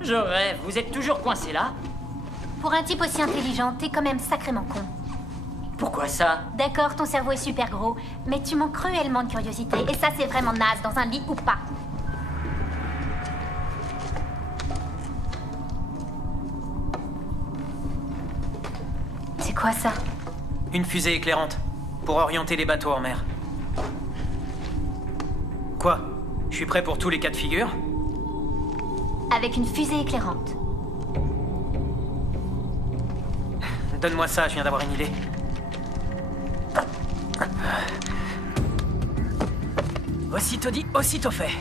Je rêve, vous êtes toujours coincé là? Pour un type aussi intelligent, t'es quand même sacrément con. Pourquoi ça? D'accord, ton cerveau est super gros, mais tu manques cruellement de curiosité. Et ça, c'est vraiment naze, dans un lit ou pas. C'est quoi ça? Une fusée éclairante. Pour orienter les bateaux en mer. Quoi? Je suis prêt pour tous les cas de figure? Avec une fusée éclairante. Donne-moi ça, je viens d'avoir une idée. Aussitôt dit, aussitôt fait.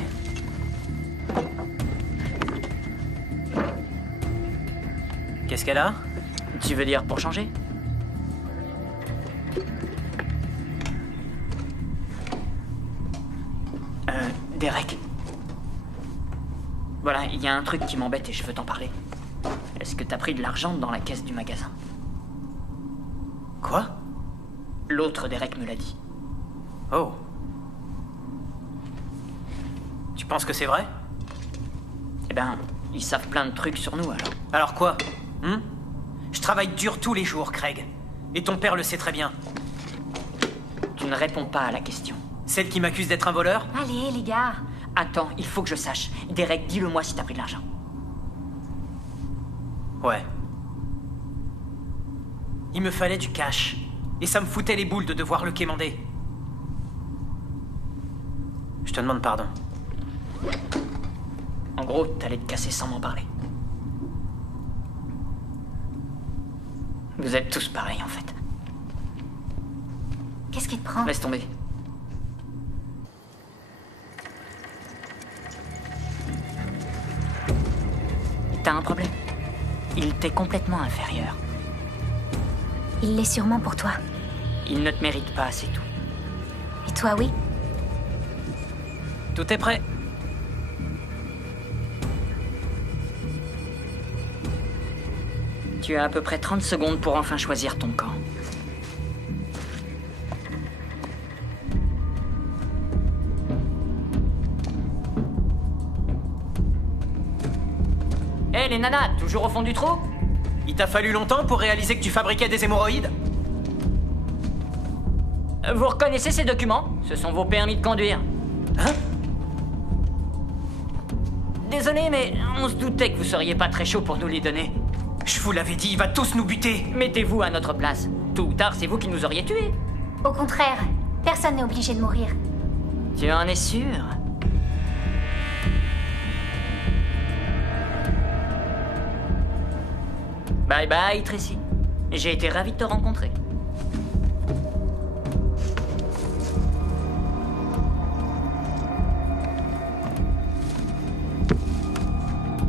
Qu'est-ce qu'elle a? Tu veux dire pour changer? Derek. Voilà, il y a un truc qui m'embête et je veux t'en parler. Est-ce que t'as pris de l'argent dans la caisse du magasin? Quoi? L'autre Derek me l'a dit. Oh. Tu penses que c'est vrai? Eh ben, ils savent plein de trucs sur nous alors. Alors quoi? Je travaille dur tous les jours, Craig. Et ton père le sait très bien. Tu ne réponds pas à la question. Celle qui m'accuse d'être un voleur? Allez, les gars. Attends, il faut que je sache. Derek, dis-le-moi si t'as pris de l'argent. Ouais. Il me fallait du cash. Et ça me foutait les boules de devoir le quémander. Je te demande pardon. En gros, t'allais te casser sans m'en parler. Vous êtes tous pareils en fait. Qu'est-ce qui te prend? Laisse tomber. T'as un problème. Il t'est complètement inférieur. Il l'est sûrement pour toi. Il ne te mérite pas, c'est tout. Et toi, oui? Tout est prêt. Tu as à peu près 30 secondes pour enfin choisir ton camp. Hé, les nanas, toujours au fond du trou? Il t'a fallu longtemps pour réaliser que tu fabriquais des hémorroïdes? Vous reconnaissez ces documents? Ce sont vos permis de conduire. Hein? Désolé, mais on se doutait que vous seriez pas très chaud pour nous les donner. Je vous l'avais dit, il va tous nous buter. Mettez-vous à notre place. Tôt ou tard, c'est vous qui nous auriez tués. Au contraire, personne n'est obligé de mourir. Tu en es sûr? Bye bye, Tracy. J'ai été ravi de te rencontrer.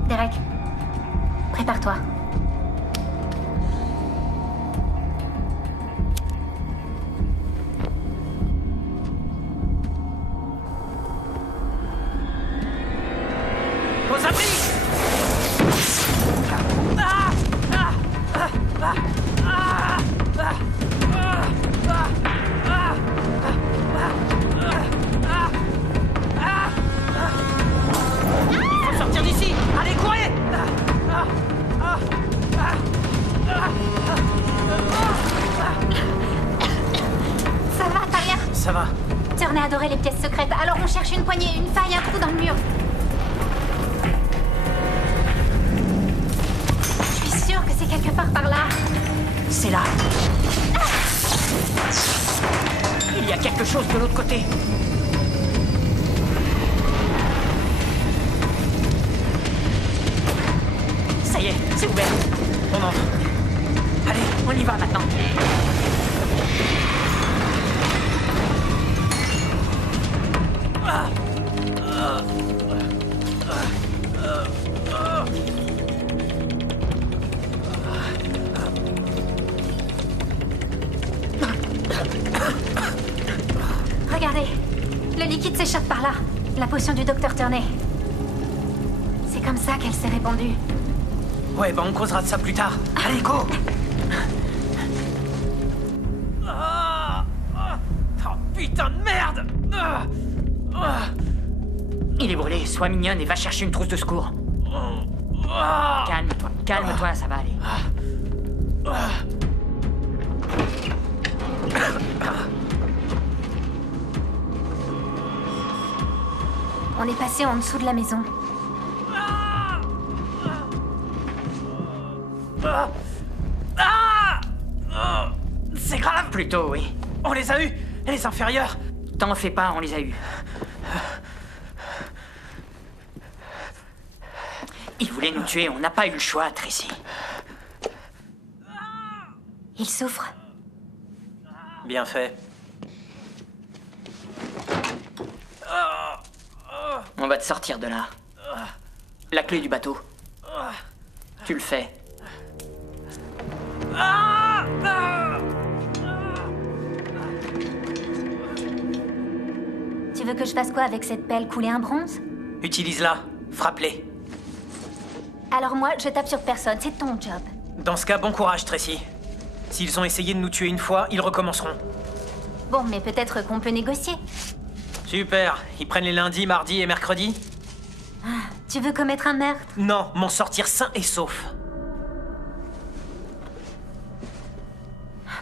Derek, prépare-toi. Aux abris! Il faut sortir d'ici! Allez, courez! Ça va, t'as rien? Ça va. Turner adorait les pièces secrètes, alors on cherche une poignée, une faille, un trou dans le mur. Je suis sûre que c'est quelque part par là. C'est là. Il y a quelque chose de l'autre côté. Ça y est, c'est ouvert. On entre. Allez, on y va maintenant. Regardez, le liquide s'échappe par là. La potion du docteur Turner. C'est comme ça qu'elle s'est répandue. Ouais, bah on causera de ça plus tard. Allez, go! Oh, putain de merde! Il est brûlé, sois mignonne et va chercher une trousse de secours. Calme-toi, ça va aller. On est passé en dessous de la maison. C'est grave! Plutôt, oui. On les a eus! Les inférieurs! T'en fais pas, on les a eus. Ils voulaient nous tuer, on n'a pas eu le choix, Tracy. Il souffre. Bien fait. va te sortir de là. La clé du bateau. Tu le fais. Tu veux que je fasse quoi avec cette pelle? Couler un bronze? Utilise-la. Frappe-les. Alors moi, je tape sur personne, c'est ton job. Dans ce cas, bon courage, Tracy. S'ils ont essayé de nous tuer une fois, ils recommenceront. Bon, mais peut-être qu'on peut négocier. Super. Ils prennent les lundis, mardis et mercredis? Tu veux commettre un meurtre? Non, m'en sortir sain et sauf.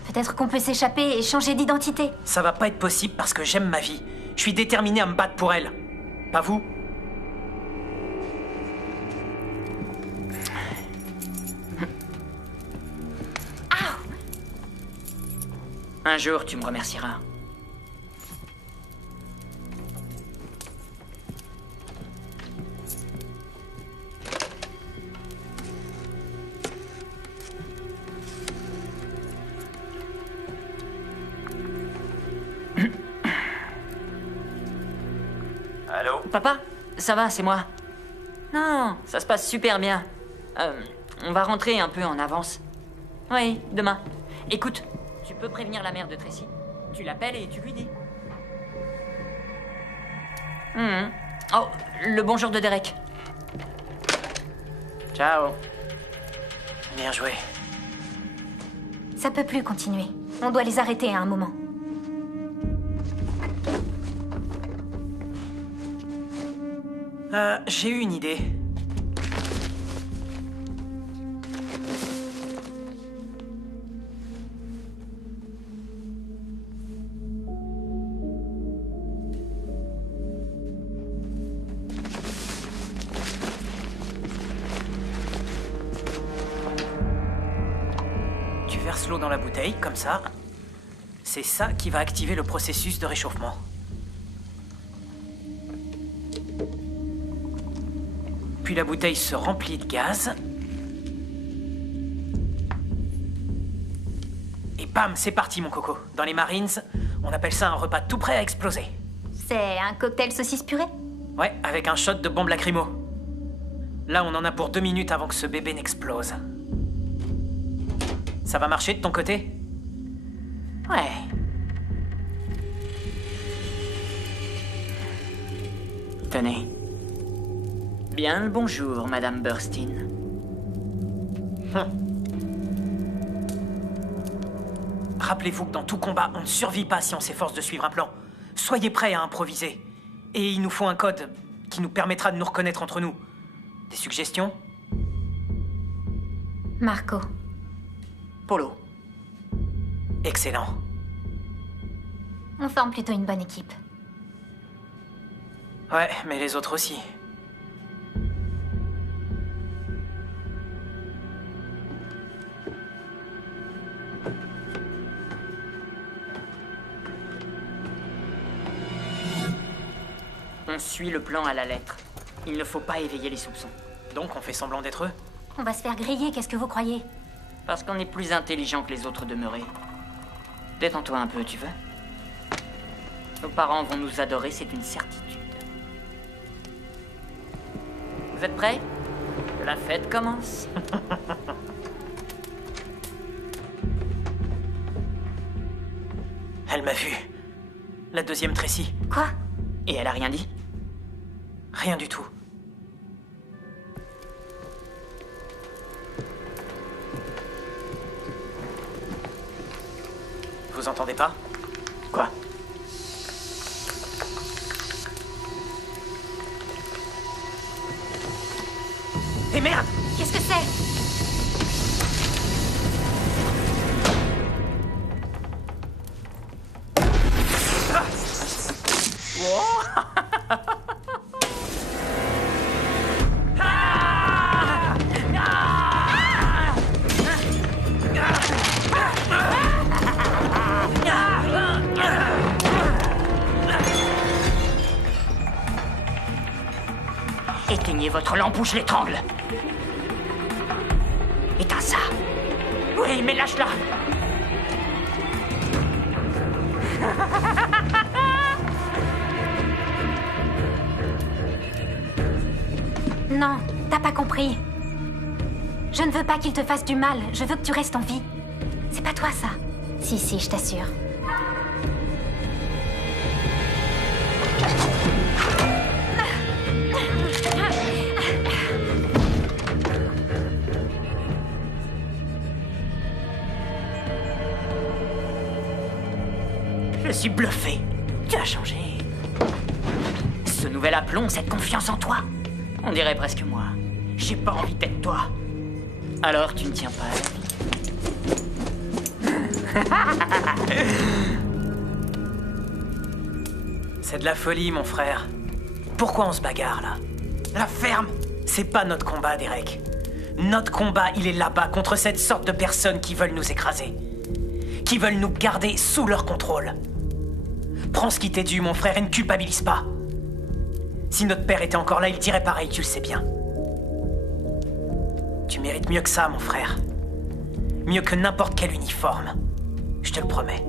Peut-être qu'on peut s'échapper et changer d'identité. Ça va pas être possible parce que j'aime ma vie. Je suis déterminé à me battre pour elle. Pas vous? Un jour, tu me remercieras. Allô? Papa, ça va, c'est moi. Non, ça se passe super bien. On va rentrer un peu en avance. Oui, demain. Écoute, tu peux prévenir la mère de Tracy. Tu l'appelles et tu lui dis. Oh, le bonjour de Derek. Ciao. Bien joué. Ça peut plus continuer. On doit les arrêter à un moment. J'ai eu une idée. Tu verses l'eau dans la bouteille, comme ça. C'est ça qui va activer le processus de réchauffement. Puis la bouteille se remplit de gaz. Et bam, c'est parti mon coco. Dans les Marines, on appelle ça un repas tout prêt à exploser. C'est un cocktail saucisse purée? Ouais, avec un shot de bombe lacrymo. Là, on en a pour 2 minutes avant que ce bébé n'explose. Ça va marcher de ton côté? Ouais. Tenez. Bien le bonjour, Madame Burstyn. Rappelez-vous que dans tout combat, on ne survit pas si on s'efforce de suivre un plan. Soyez prêts à improviser. Et il nous faut un code qui nous permettra de nous reconnaître entre nous. Des suggestions? Marco. Polo. Excellent. On forme plutôt une bonne équipe. Ouais, mais les autres aussi. On suit le plan à la lettre. Il ne faut pas éveiller les soupçons. Donc on fait semblant d'être eux? On va se faire griller, qu'est-ce que vous croyez? Parce qu'on est plus intelligent que les autres demeurés. Détends-toi un peu, tu veux? Nos parents vont nous adorer, c'est une certitude. Vous êtes prêts? Que la fête commence. Elle m'a vu. La deuxième Tracy. Quoi? Et elle a rien dit? Rien du tout. Vous entendez pas? Quoi? Eh merde! Qu'est-ce que c'est? Éteignez votre lampe ou je l'étrangle. Éteins ça. Oui, mais lâche-la. Non, t'as pas compris. Je ne veux pas qu'il te fasse du mal. Je veux que tu restes en vie. C'est pas toi, ça. Si, je t'assure. Je suis bluffé. Tu as changé. Ce nouvel aplomb, cette confiance en toi. On dirait presque moi. J'ai pas envie d'être toi. Alors tu ne tiens pas à la vie. C'est de la folie, mon frère. Pourquoi on se bagarre, là? La ferme! C'est pas notre combat, Derek. Notre combat, il est là-bas, contre cette sorte de personnes qui veulent nous écraser. Qui veulent nous garder sous leur contrôle. Prends ce qui t'est dû, mon frère, et ne culpabilise pas. Si notre père était encore là, il dirait pareil, tu le sais bien. Tu mérites mieux que ça, mon frère. Mieux que n'importe quel uniforme. Je te le promets.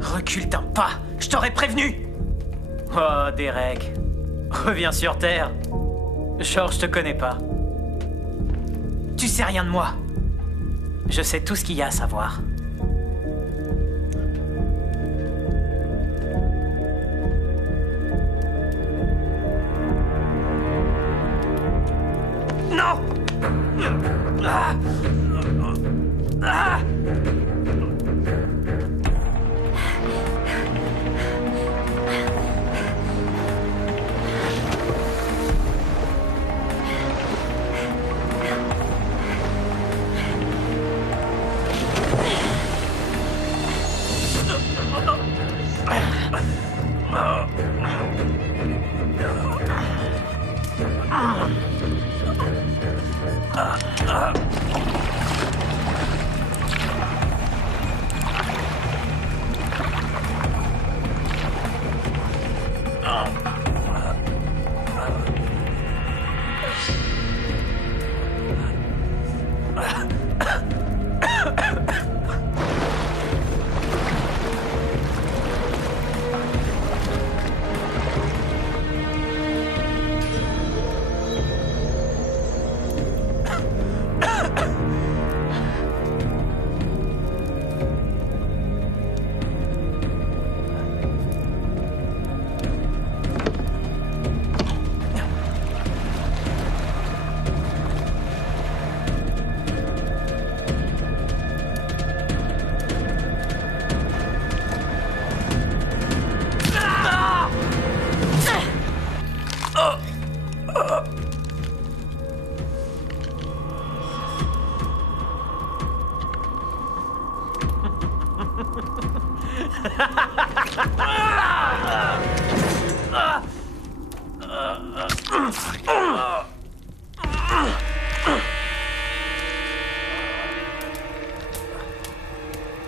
Recule d'un pas, je t'aurais prévenu! Oh, Derek. Reviens sur Terre. Genre, je te connais pas. Tu sais rien de moi. Je sais tout ce qu'il y a à savoir. Non! Ah! Ah!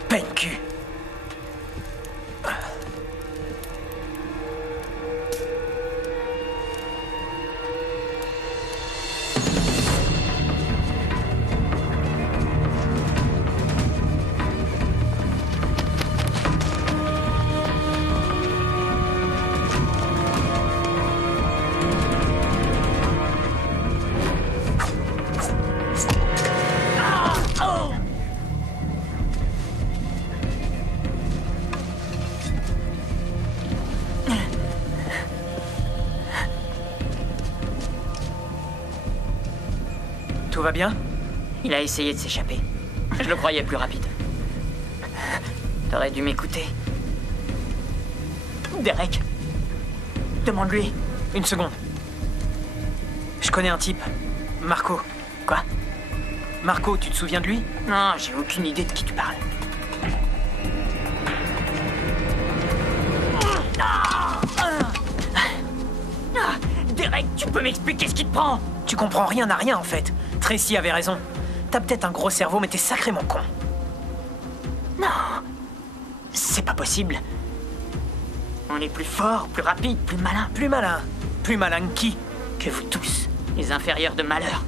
Peine-cul. Tout va bien? Il a essayé de s'échapper. Je le croyais plus rapide. T'aurais dû m'écouter. Derek, demande-lui. Une seconde. Je connais un type. Marco. Quoi? Marco, tu te souviens de lui? Non, j'ai aucune idée de qui tu parles. Derek, tu peux m'expliquer ce qui te prend? Tu comprends rien à rien, en fait. Tracy avait raison. T'as peut-être un gros cerveau, mais t'es sacrément con. Non, c'est pas possible. On est plus fort, plus rapide, plus malin. Plus malin? Plus malin que qui? Que vous tous, les inférieurs de malheur.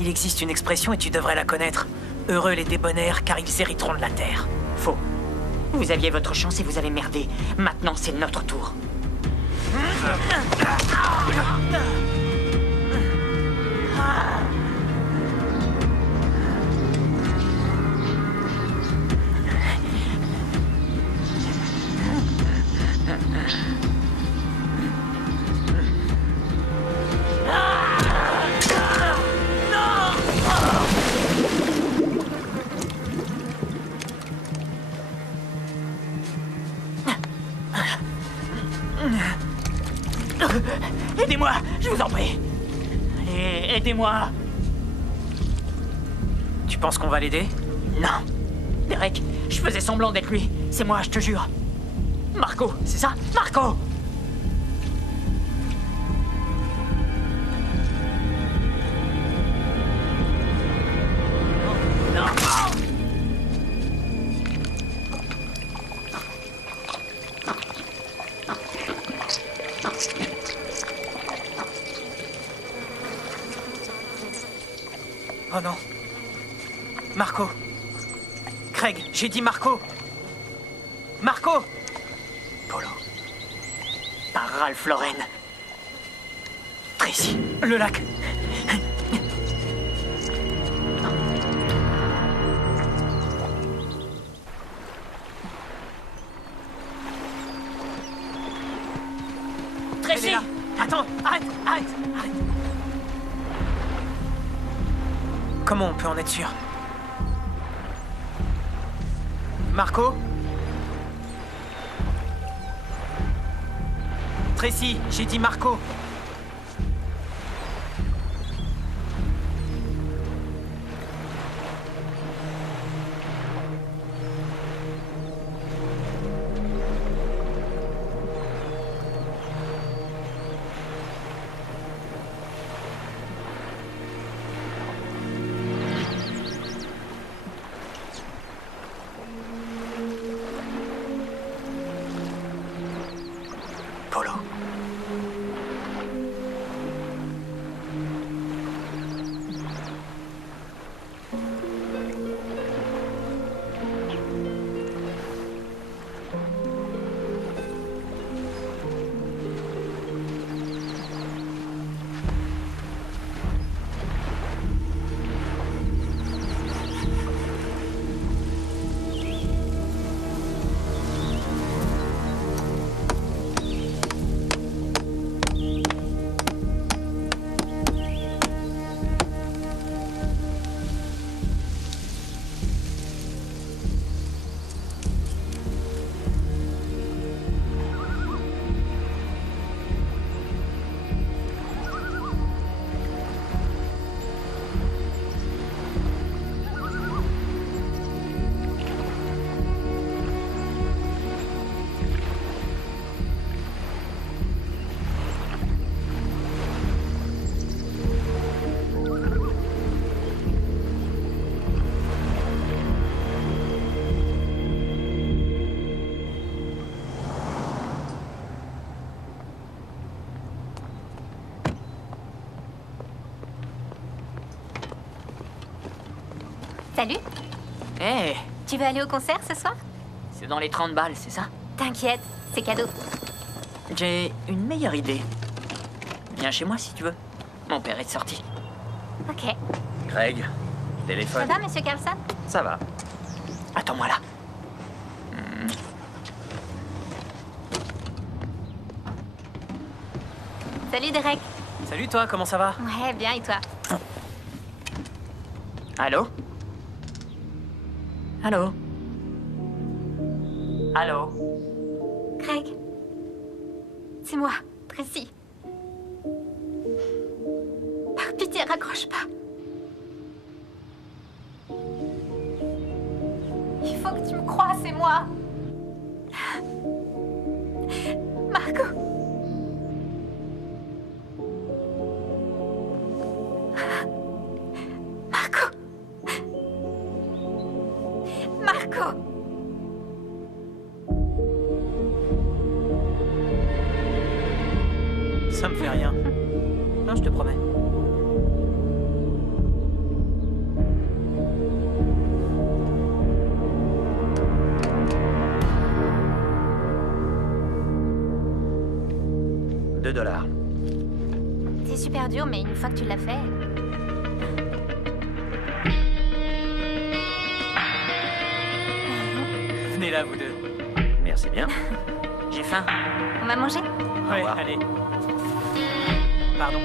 Il existe une expression et tu devrais la connaître. Heureux les débonnaires, car ils hériteront de la terre. Faux. Vous aviez votre chance et vous avez merdé. Maintenant, c'est notre tour. Aidez-moi, je vous en prie. Allez, aidez-moi. Tu penses qu'on va l'aider? Non. Derek, je faisais semblant d'être lui. C'est moi, je te jure. Marco, c'est ça? Marco! Oh non. Marco. Craig, j'ai dit Marco. Marco! Polo. Par Ralph Lauren. Tracy, le lac. Elle est Tracy! là. Attends, arrête. Comment on peut en être sûr? Marco? Tracy, j'ai dit Marco. Polo. Salut, Hé, tu veux aller au concert ce soir? c'est dans les 30 balles, c'est ça? T'inquiète, c'est cadeau. J'ai une meilleure idée. Viens chez moi si tu veux. Mon père est sorti. Ok. Craig, Ça téléphone. va, monsieur Carlson? Ça va. Attends-moi là. Salut Derek. Salut toi, comment ça va? Ouais, bien, et toi? Allô? Allô? Allô? Craig. C'est moi, Tracy. Par pitié, raccroche pas. Il faut que tu me crois, c'est moi. Marco. Marco. Marco. Ça me fait rien. Non, je te promets. $2. C'est super dur, mais une fois que tu l'as fait... Venez là, vous deux. Merci bien. J'ai faim. On va manger? Ouais, revoir. allez. Pardon.